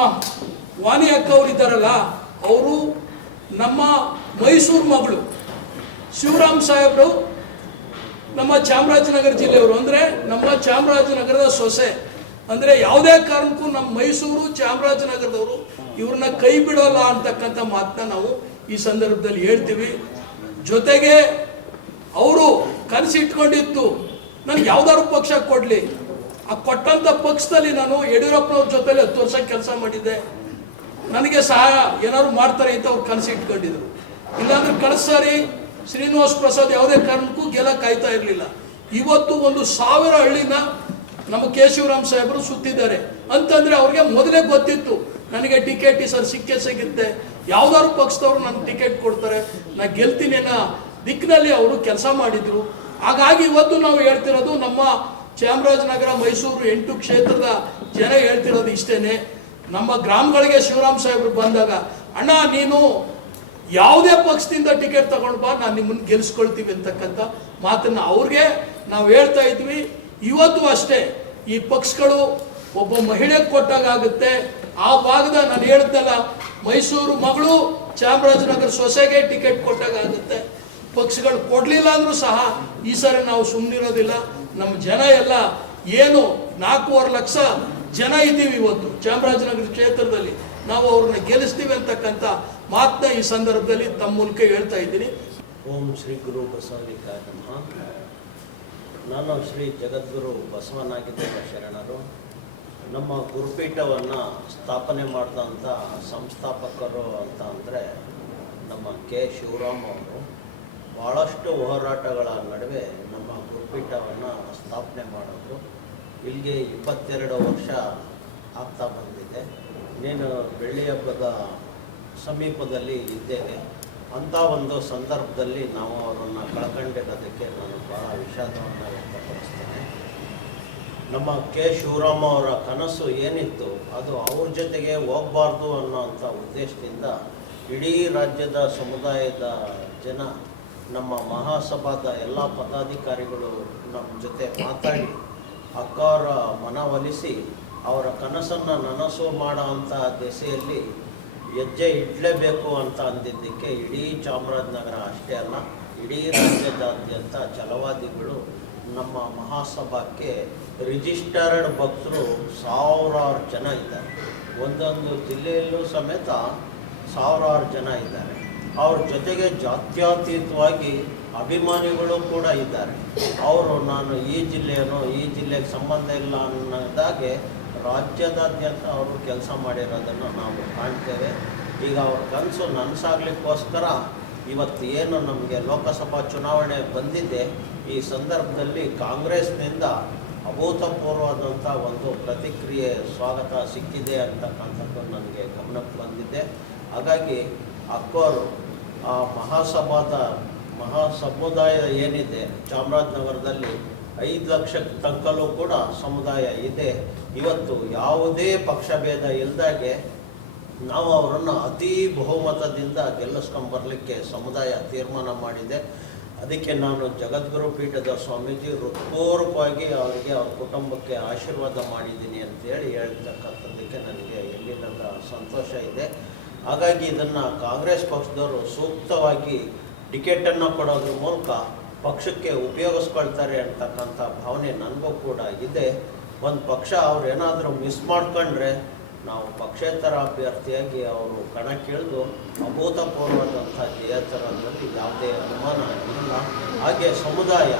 ವಾಣಿ ಅಕ್ಕ ಅವರು ಇದ್ದಾರಲ್ಲ, ಅವರು ನಮ್ಮ ಮೈಸೂರು ಮಗಳು. ಶಿವರಾಮ್ ಸಾಹೇಬರು ನಮ್ಮ ಚಾಮರಾಜನಗರ ಜಿಲ್ಲೆಯವರು, ಅಂದರೆ ನಮ್ಮ ಚಾಮರಾಜನಗರದ ಸೊಸೆ. ಅಂದರೆ ಯಾವುದೇ ಕಾರಣಕ್ಕೂ ನಮ್ಮ ಮೈಸೂರು ಚಾಮರಾಜನಗರದವರು ಇವ್ರನ್ನ ಕೈ ಬಿಡೋಲ್ಲ ಅಂತಕ್ಕಂಥ ಮಾತನ್ನ ನಾವು ಈ ಸಂದರ್ಭದಲ್ಲಿ ಹೇಳ್ತೀವಿ. ಜೊತೆಗೆ ಅವರು ಕನಸಿಟ್ಕೊಂಡಿತ್ತು ನನಗೆ ಯಾವ್ದಾದ್ರು ಪಕ್ಷ ಕೊಡಲಿ, ಆ ಕೊಟ್ಟಂಥ ಪಕ್ಷದಲ್ಲಿ ನಾನು ಯಡಿಯೂರಪ್ಪನವ್ರ ಜೊತೆಲಿ 10 ವರ್ಷ ಕೆಲಸ ಮಾಡಿದ್ದೆ, ನನಗೆ ಸಹಾಯ ಏನಾದ್ರು ಮಾಡ್ತಾರೆ ಅಂತ ಅವ್ರು ಕನಸಿಟ್ಕೊಂಡಿದ್ರು. ಇಲ್ಲಾಂದ್ರೆ ಕಳಿಸ್ಸಾರಿ ಶ್ರೀನಿವಾಸ್ ಪ್ರಸಾದ್ ಯಾವುದೇ ಕಾರಣಕ್ಕೂ ಗೆಲ್ಲಕ್ಕಾಯ್ತಾ ಇರಲಿಲ್ಲ. ಇವತ್ತು 1,000 ಹಳ್ಳಿನ ನಮ್ಮ ಶಿವರಾಮ್ ಸಾಹೇಬರು ಸುತ್ತಿದ್ದಾರೆ ಅಂತಂದ್ರೆ ಅವ್ರಿಗೆ ಮೊದಲೇ ಗೊತ್ತಿತ್ತು ನನಗೆ ಟಿಕೆಟ್ ಈ ಸರ್ ಸಿಗುತ್ತೆ, ಯಾವ್ದಾದ್ರು ಪಕ್ಷದವ್ರು ನನಗೆ ಟಿಕೆಟ್ ಕೊಡ್ತಾರೆ, ನಾ ಗೆಲ್ತೀನಿ ಅನ್ನೋ ದಿಕ್ಕಿನಲ್ಲಿ ಅವರು ಕೆಲಸ ಮಾಡಿದ್ರು. ಹಾಗಾಗಿ ಇವತ್ತು ನಾವು ಹೇಳ್ತಿರೋದು, ನಮ್ಮ ಚಾಮರಾಜನಗರ ಮೈಸೂರು 8 ಕ್ಷೇತ್ರದ ಜನ ಹೇಳ್ತಿರೋದು ಇಷ್ಟೇನೆ. ನಮ್ಮ ಗ್ರಾಮಗಳಿಗೆ ಶಿವರಾಮ್ ಸಾಹೇಬರು ಬಂದಾಗ, ಅಣ್ಣ ನೀನು ಯಾವುದೇ ಪಕ್ಷದಿಂದ ಟಿಕೆಟ್ ತಗೊಂಡು ಬಾ, ನಾನು ನಿಮ್ಮನ್ನು ಗೆಲ್ಲಿಸ್ಕೊಳ್ತೀವಿ ಅಂತಕ್ಕಂಥ ಮಾತನ್ನ ಅವ್ರಿಗೆ ನಾವು ಹೇಳ್ತಾ ಇದ್ವಿ. ಇವತ್ತು ಅಷ್ಟೇ ಈ ಪಕ್ಷಗಳು ಒಬ್ಬ ಮಹಿಳೆಗೆ ಕೊಟ್ಟಾಗ ಆಗುತ್ತೆ. ಆ ಭಾಗದ ನಾನು ಹೇಳ್ದಲ್ಲ, ಮೈಸೂರು ಮಗಳು ಚಾಮರಾಜನಗರ ಸೊಸೆಗೆ ಟಿಕೆಟ್ ಕೊಟ್ಟಾಗ ಆಗುತ್ತೆ. ಪಕ್ಷಗಳು ಕೊಡಲಿಲ್ಲ ಅಂದ್ರೂ ಸಹ ಈ ಸಾರಿ ನಾವು ಸುಮ್ಮನಿರೋದಿಲ್ಲ. ನಮ್ಮ ಜನ ಎಲ್ಲ ಏನು 4.5 ಲಕ್ಷ ಜನ ಇದ್ದೀವಿ ಇವತ್ತು ಚಾಮರಾಜನಗರ ಕ್ಷೇತ್ರದಲ್ಲಿ, ನಾವು ಅವ್ರನ್ನ ಗೆಲ್ಲಿಸ್ತೀವಿ ಅಂತಕ್ಕಂಥ ಮಾತನ್ನ ಈ ಸಂದರ್ಭದಲ್ಲಿ ತಮ್ಮ ಮೂಲಕ ಹೇಳ್ತಾ ಇದ್ದೀನಿ. ಓಂ ಶ್ರೀ ಗುರು ಬಸವಲಿಂಗಾಯ ನಮಃ. ನಾನು ಶ್ರೀ ಜಗದ್ಗುರು ಬಸವನಾಗಿದ್ದೇವ ಶರಣರು. ನಮ್ಮ ಗುರುಪೀಠವನ್ನು ಸ್ಥಾಪನೆ ಮಾಡಿದಂಥ ಸಂಸ್ಥಾಪಕರು ಅಂತ ಅಂದರೆ ನಮ್ಮ ಶಿವರಾಮ್ ಅವರು. ಭಾಳಷ್ಟು ಹೋರಾಟಗಳ ನಡುವೆ ನಮ್ಮ ಗುರುಪೀಠವನ್ನು ಸ್ಥಾಪನೆ ಮಾಡೋದು. ಇಲ್ಲಿಗೆ 22 ವರ್ಷ ಆಗ್ತಾ ಬಂದಿದೆ. ನೀನು ಬೆಳ್ಳಿ ಹಬ್ಬದ ಸಮೀಪದಲ್ಲಿ ಇದ್ದೇವೆ. ಅಂಥ ಒಂದು ಸಂದರ್ಭದಲ್ಲಿ ನಾವು ಅವರನ್ನು ಕಳ್ಕೊಂಡಿರೋದಕ್ಕೆ ನಾನು ಭಾಳ ವಿಷಾದವನ್ನು ವ್ಯಕ್ತಪಡಿಸ್ತೇನೆ. ನಮ್ಮ ಶಿವರಾಮ್ ಅವರ ಕನಸು ಏನಿತ್ತು ಅದು ಅವ್ರ ಜೊತೆಗೆ ಹೋಗಬಾರ್ದು ಅನ್ನೋಂಥ ಉದ್ದೇಶದಿಂದ ಇಡೀ ರಾಜ್ಯದ ಸಮುದಾಯದ ಜನ, ನಮ್ಮ ಮಹಾಸಭಾದ ಎಲ್ಲ ಪದಾಧಿಕಾರಿಗಳು ನಮ್ಮ ಜೊತೆ ಮಾತಾಡಿ ಅಕ್ಕವರ ಮನವೊಲಿಸಿ ಅವರ ಕನಸನ್ನು ನನಸು ಮಾಡೋ ಅಂಥ ದೆಸೆಯಲ್ಲಿ ಹೆಜ್ಜೆ ಇಡಲೇಬೇಕು ಅಂತ ಅಂದಿದ್ದಕ್ಕೆ ಇಡೀ ಚಾಮರಾಜನಗರ ಅಷ್ಟೇ ಅಲ್ಲ, ಇಡೀ ರಾಜ್ಯದಾದ್ಯಂತ ಛಲವಾದಿಗಳು ನಮ್ಮ ಮಹಾಸಭಾಕ್ಕೆ ರಿಜಿಸ್ಟರ್ಡ್ ಭಕ್ತರು 1000 ಜನ ಇದ್ದಾರೆ. ಒಂದೊಂದು ಜಿಲ್ಲೆಯಲ್ಲೂ ಸಮೇತ 1000 ಜನ ಇದ್ದಾರೆ. ಅವ್ರ ಜೊತೆಗೆ ಜಾತ್ಯತೀತವಾಗಿ ಅಭಿಮಾನಿಗಳು ಕೂಡ ಇದ್ದಾರೆ. ಅವರು ನಾನು ಈ ಜಿಲ್ಲೆಯೋ ಈ ಜಿಲ್ಲೆಗೆ ಸಂಬಂಧ ಇಲ್ಲ ಅನ್ನೋದಾಗೆ ರಾಜ್ಯದಾದ್ಯಂತ ಅವರು ಕೆಲಸ ಮಾಡಿರೋದನ್ನು ನಾವು ಕಾಣ್ತೇವೆ. ಈಗ ಅವ್ರ ಕನಸು ನನಸಾಗಲಿಕ್ಕೋಸ್ಕರ ಇವತ್ತು ಏನು ನಮಗೆ ಲೋಕಸಭಾ ಚುನಾವಣೆ ಬಂದಿದೆ, ಈ ಸಂದರ್ಭದಲ್ಲಿ ಕಾಂಗ್ರೆಸ್ನಿಂದ ಅಭೂತಪೂರ್ವವಾದಂಥ ಒಂದು ಪ್ರತಿಕ್ರಿಯೆ ಸ್ವಾಗತ ಸಿಕ್ಕಿದೆ ಅಂತಕ್ಕಂಥದ್ದು ನನಗೆ ಗಮನಕ್ಕೆ ಬಂದಿದೆ. ಹಾಗಾಗಿ ಅಕ್ಕೋರು ಆ ಮಹಾಸಮುದಾಯ ಏನಿದೆ ಚಾಮರಾಜನಗರದಲ್ಲಿ 5 ಲಕ್ಷಕ್ಕೆ ತನಕಲೂ ಕೂಡ ಸಮುದಾಯ ಇದೆ. ಇವತ್ತು ಯಾವುದೇ ಪಕ್ಷಭೇದ ಇಲ್ಲದಾಗೆ ನಾವು ಅವರನ್ನು ಅತೀ ಬಹುಮತದಿಂದ ಗೆಲ್ಲಿಸ್ಕೊಂಬರಲಿಕ್ಕೆ ಸಮುದಾಯ ತೀರ್ಮಾನ ಮಾಡಿದೆ. ಅದಕ್ಕೆ ನಾನು ಜಗದ್ಗುರು ಪೀಠದ ಸ್ವಾಮೀಜಿ ಹೃತ್ಪೂರ್ವಕವಾಗಿ ಅವರಿಗೆ ಅವ್ರ ಕುಟುಂಬಕ್ಕೆ ಆಶೀರ್ವಾದ ಮಾಡಿದ್ದೀನಿ ಅಂತೇಳಿ ಹೇಳ್ತಕ್ಕಂಥದ್ದಕ್ಕೆ ನನಗೆ ಎಲ್ಲಿಲ್ಲದ ಸಂತೋಷ ಇದೆ. ಹಾಗಾಗಿ ಇದನ್ನು ಕಾಂಗ್ರೆಸ್ ಪಕ್ಷದವರು ಸೂಕ್ತವಾಗಿ ಟಿಕೆಟನ್ನು ಕೊಡೋದ್ರ ಮೂಲಕ ಪಕ್ಷಕ್ಕೆ ಉಪಯೋಗಿಸ್ಕೊಳ್ತಾರೆ ಅಂತಕ್ಕಂಥ ಭಾವನೆ ನನಗೂ ಕೂಡ ಇದೆ. ಒಂದು ಪಕ್ಷ ಅವ್ರು ಏನಾದರೂ ಮಿಸ್ ಮಾಡ್ಕೊಂಡ್ರೆ ನಾವು ಪಕ್ಷೇತರ ಅಭ್ಯರ್ಥಿಯಾಗಿ ಅವರು ಕಣಕ್ಕಿಳಿದು ಅಭೂತಪೂರ್ವವಾದಂಥ ಜಯ ತರೋದ್ರಲ್ಲಿ ಯಾವುದೇ ಅನುಮಾನ ಇಲ್ಲ. ಹಾಗೆ ಸಮುದಾಯ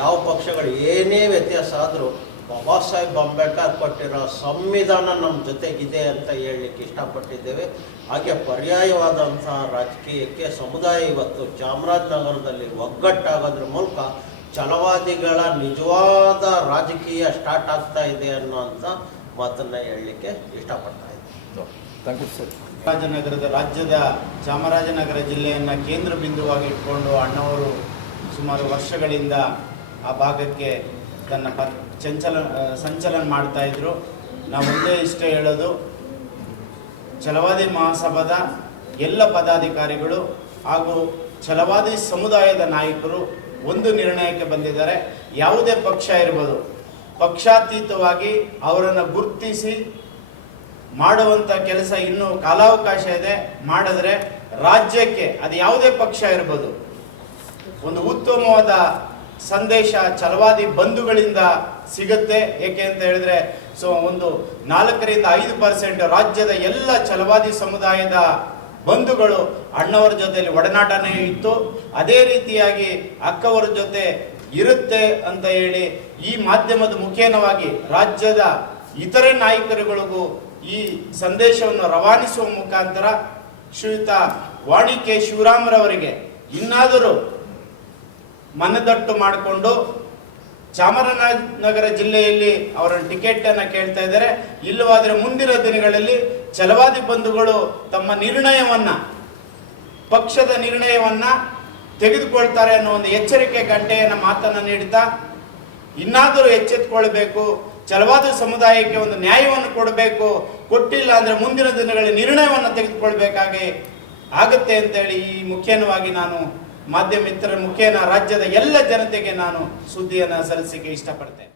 ಯಾವ ಪಕ್ಷಗಳು ಏನೇ ವ್ಯತ್ಯಾಸ ಆದರೂ ಬಾಬಾ ಸಾಹೇಬ್ ಅಂಬೇಡ್ಕರ್ ಕೊಟ್ಟಿರೋ ಸಂವಿಧಾನ ನಮ್ಮ ಜೊತೆಗಿದೆ ಅಂತ ಹೇಳಲಿಕ್ಕೆ ಇಷ್ಟಪಟ್ಟಿದ್ದೇವೆ. ಹಾಗೆ ಪರ್ಯಾಯವಾದಂಥ ರಾಜಕೀಯಕ್ಕೆ ಸಮುದಾಯ ಇವತ್ತು ಚಾಮರಾಜನಗರದಲ್ಲಿ ಒಗ್ಗಟ್ಟಾಗೋದ್ರ ಮೂಲಕ ಛಲವಾದಿಗಳ ನಿಜವಾದ ರಾಜಕೀಯ ಸ್ಟಾರ್ಟ್ ಆಗ್ತಾ ಇದೆ ಅನ್ನುವಂಥ ಮಾತನ್ನು ಹೇಳಲಿಕ್ಕೆ ಇಷ್ಟಪಡ್ತಾ ಇದ್ದೀನಿ. Thank you sir. ರಾಜ್ಯದ ಚಾಮರಾಜನಗರ ಜಿಲ್ಲೆಯನ್ನು ಕೇಂದ್ರ ಬಿಂದುವಾಗಿ ಇಟ್ಕೊಂಡು ಅಣ್ಣವರು ಸುಮಾರು ವರ್ಷಗಳಿಂದ ಆ ಭಾಗಕ್ಕೆ ತನ್ನ ಸಂಚಲನ ಮಾಡ್ತಾ ಇದ್ರು. ನಾವು ಒಂದೇ ಇಷ್ಟ ಹೇಳೋದು, ಛಲವಾದಿ ಮಹಾಸಭಾದ ಎಲ್ಲ ಪದಾಧಿಕಾರಿಗಳು ಹಾಗೂ ಛಲವಾದಿ ಸಮುದಾಯದ ನಾಯಕರು ಒಂದು ನಿರ್ಣಯಕ್ಕೆ ಬಂದಿದ್ದಾರೆ. ಯಾವುದೇ ಪಕ್ಷ ಇರ್ಬೋದು, ಪಕ್ಷಾತೀತವಾಗಿ ಅವರನ್ನು ಗುರುತಿಸಿ ಮಾಡುವಂಥ ಕೆಲಸ ಇನ್ನೂ ಕಾಲಾವಕಾಶ ಇದೆ. ಮಾಡಿದ್ರೆ ರಾಜ್ಯಕ್ಕೆ ಅದು ಯಾವುದೇ ಪಕ್ಷ ಇರ್ಬೋದು ಒಂದು ಉತ್ತಮವಾದ ಸಂದೇಶ ಛಲವಾದಿ ಬಂಧುಗಳಿಂದ ಸಿಗುತ್ತೆ. ಏಕೆ ಅಂತ ಹೇಳಿದ್ರೆ ಒಂದು 4-5% ರಾಜ್ಯದ ಎಲ್ಲ ಛಲವಾದಿ ಸಮುದಾಯದ ಬಂಧುಗಳು ಅಣ್ಣವರ ಜೊತೆಯಲ್ಲಿ ಒಡನಾಟನೇ ಇತ್ತು. ಅದೇ ರೀತಿಯಾಗಿ ಅಕ್ಕವರ ಜೊತೆ ಇರುತ್ತೆ ಅಂತ ಹೇಳಿ ಈ ಮಾಧ್ಯಮದ ಮುಖೇನವಾಗಿ ರಾಜ್ಯದ ಇತರೆ ನಾಯಕರುಗಳಿಗೂ ಈ ಸಂದೇಶವನ್ನು ರವಾನಿಸುವ ಮುಖಾಂತರ ಶ್ರೀಯುತ ವಾಣಿ ಕೆ ಶಿವರಾಮರವರಿಗೆ ಇನ್ನಾದರೂ ಮನದಟ್ಟು ಮಾಡಿಕೊಂಡು ಚಾಮರಾಜನಗರ ಜಿಲ್ಲೆಯಲ್ಲಿ ಅವರ ಟಿಕೆಟ್ ಅನ್ನು ಕೇಳ್ತಾ ಇದ್ದಾರೆ. ಇಲ್ಲವಾದರೆ ಮುಂದಿನ ದಿನಗಳಲ್ಲಿ ಛಲವಾದಿ ಬಂಧುಗಳು ತಮ್ಮ ನಿರ್ಣಯವನ್ನ, ಪಕ್ಷದ ನಿರ್ಣಯವನ್ನ ತೆಗೆದುಕೊಳ್ತಾರೆ ಅನ್ನೋ ಒಂದು ಎಚ್ಚರಿಕೆ ಗಂಟೆಯನ್ನು ಮಾತನ್ನು ನೀಡುತ್ತಾ ಇನ್ನಾದರೂ ಎಚ್ಚೆತ್ತುಕೊಳ್ಬೇಕು, ಛಲವಾದಿ ಸಮುದಾಯಕ್ಕೆ ಒಂದು ನ್ಯಾಯವನ್ನು ಕೊಡಬೇಕು, ಕೊಟ್ಟಿಲ್ಲ ಅಂದ್ರೆ ಮುಂದಿನ ದಿನಗಳಲ್ಲಿ ನಿರ್ಣಯವನ್ನು ತೆಗೆದುಕೊಳ್ಬೇಕಾಗಿ ಆಗುತ್ತೆ ಅಂತೇಳಿ ಈ ಮುಖ್ಯವಾಗಿ ನಾನು ಮಾಧ್ಯಮ ಮಿತ್ರರ ಮುಖೇನ ರಾಜ್ಯದ ಎಲ್ಲ ಜನತೆಗೆ ನಾನು ಸುದ್ದಿಯನ್ನು ಸಲ್ಲಿಸಲಿಕ್ಕೆ ಇಷ್ಟಪಡ್ತೇನೆ.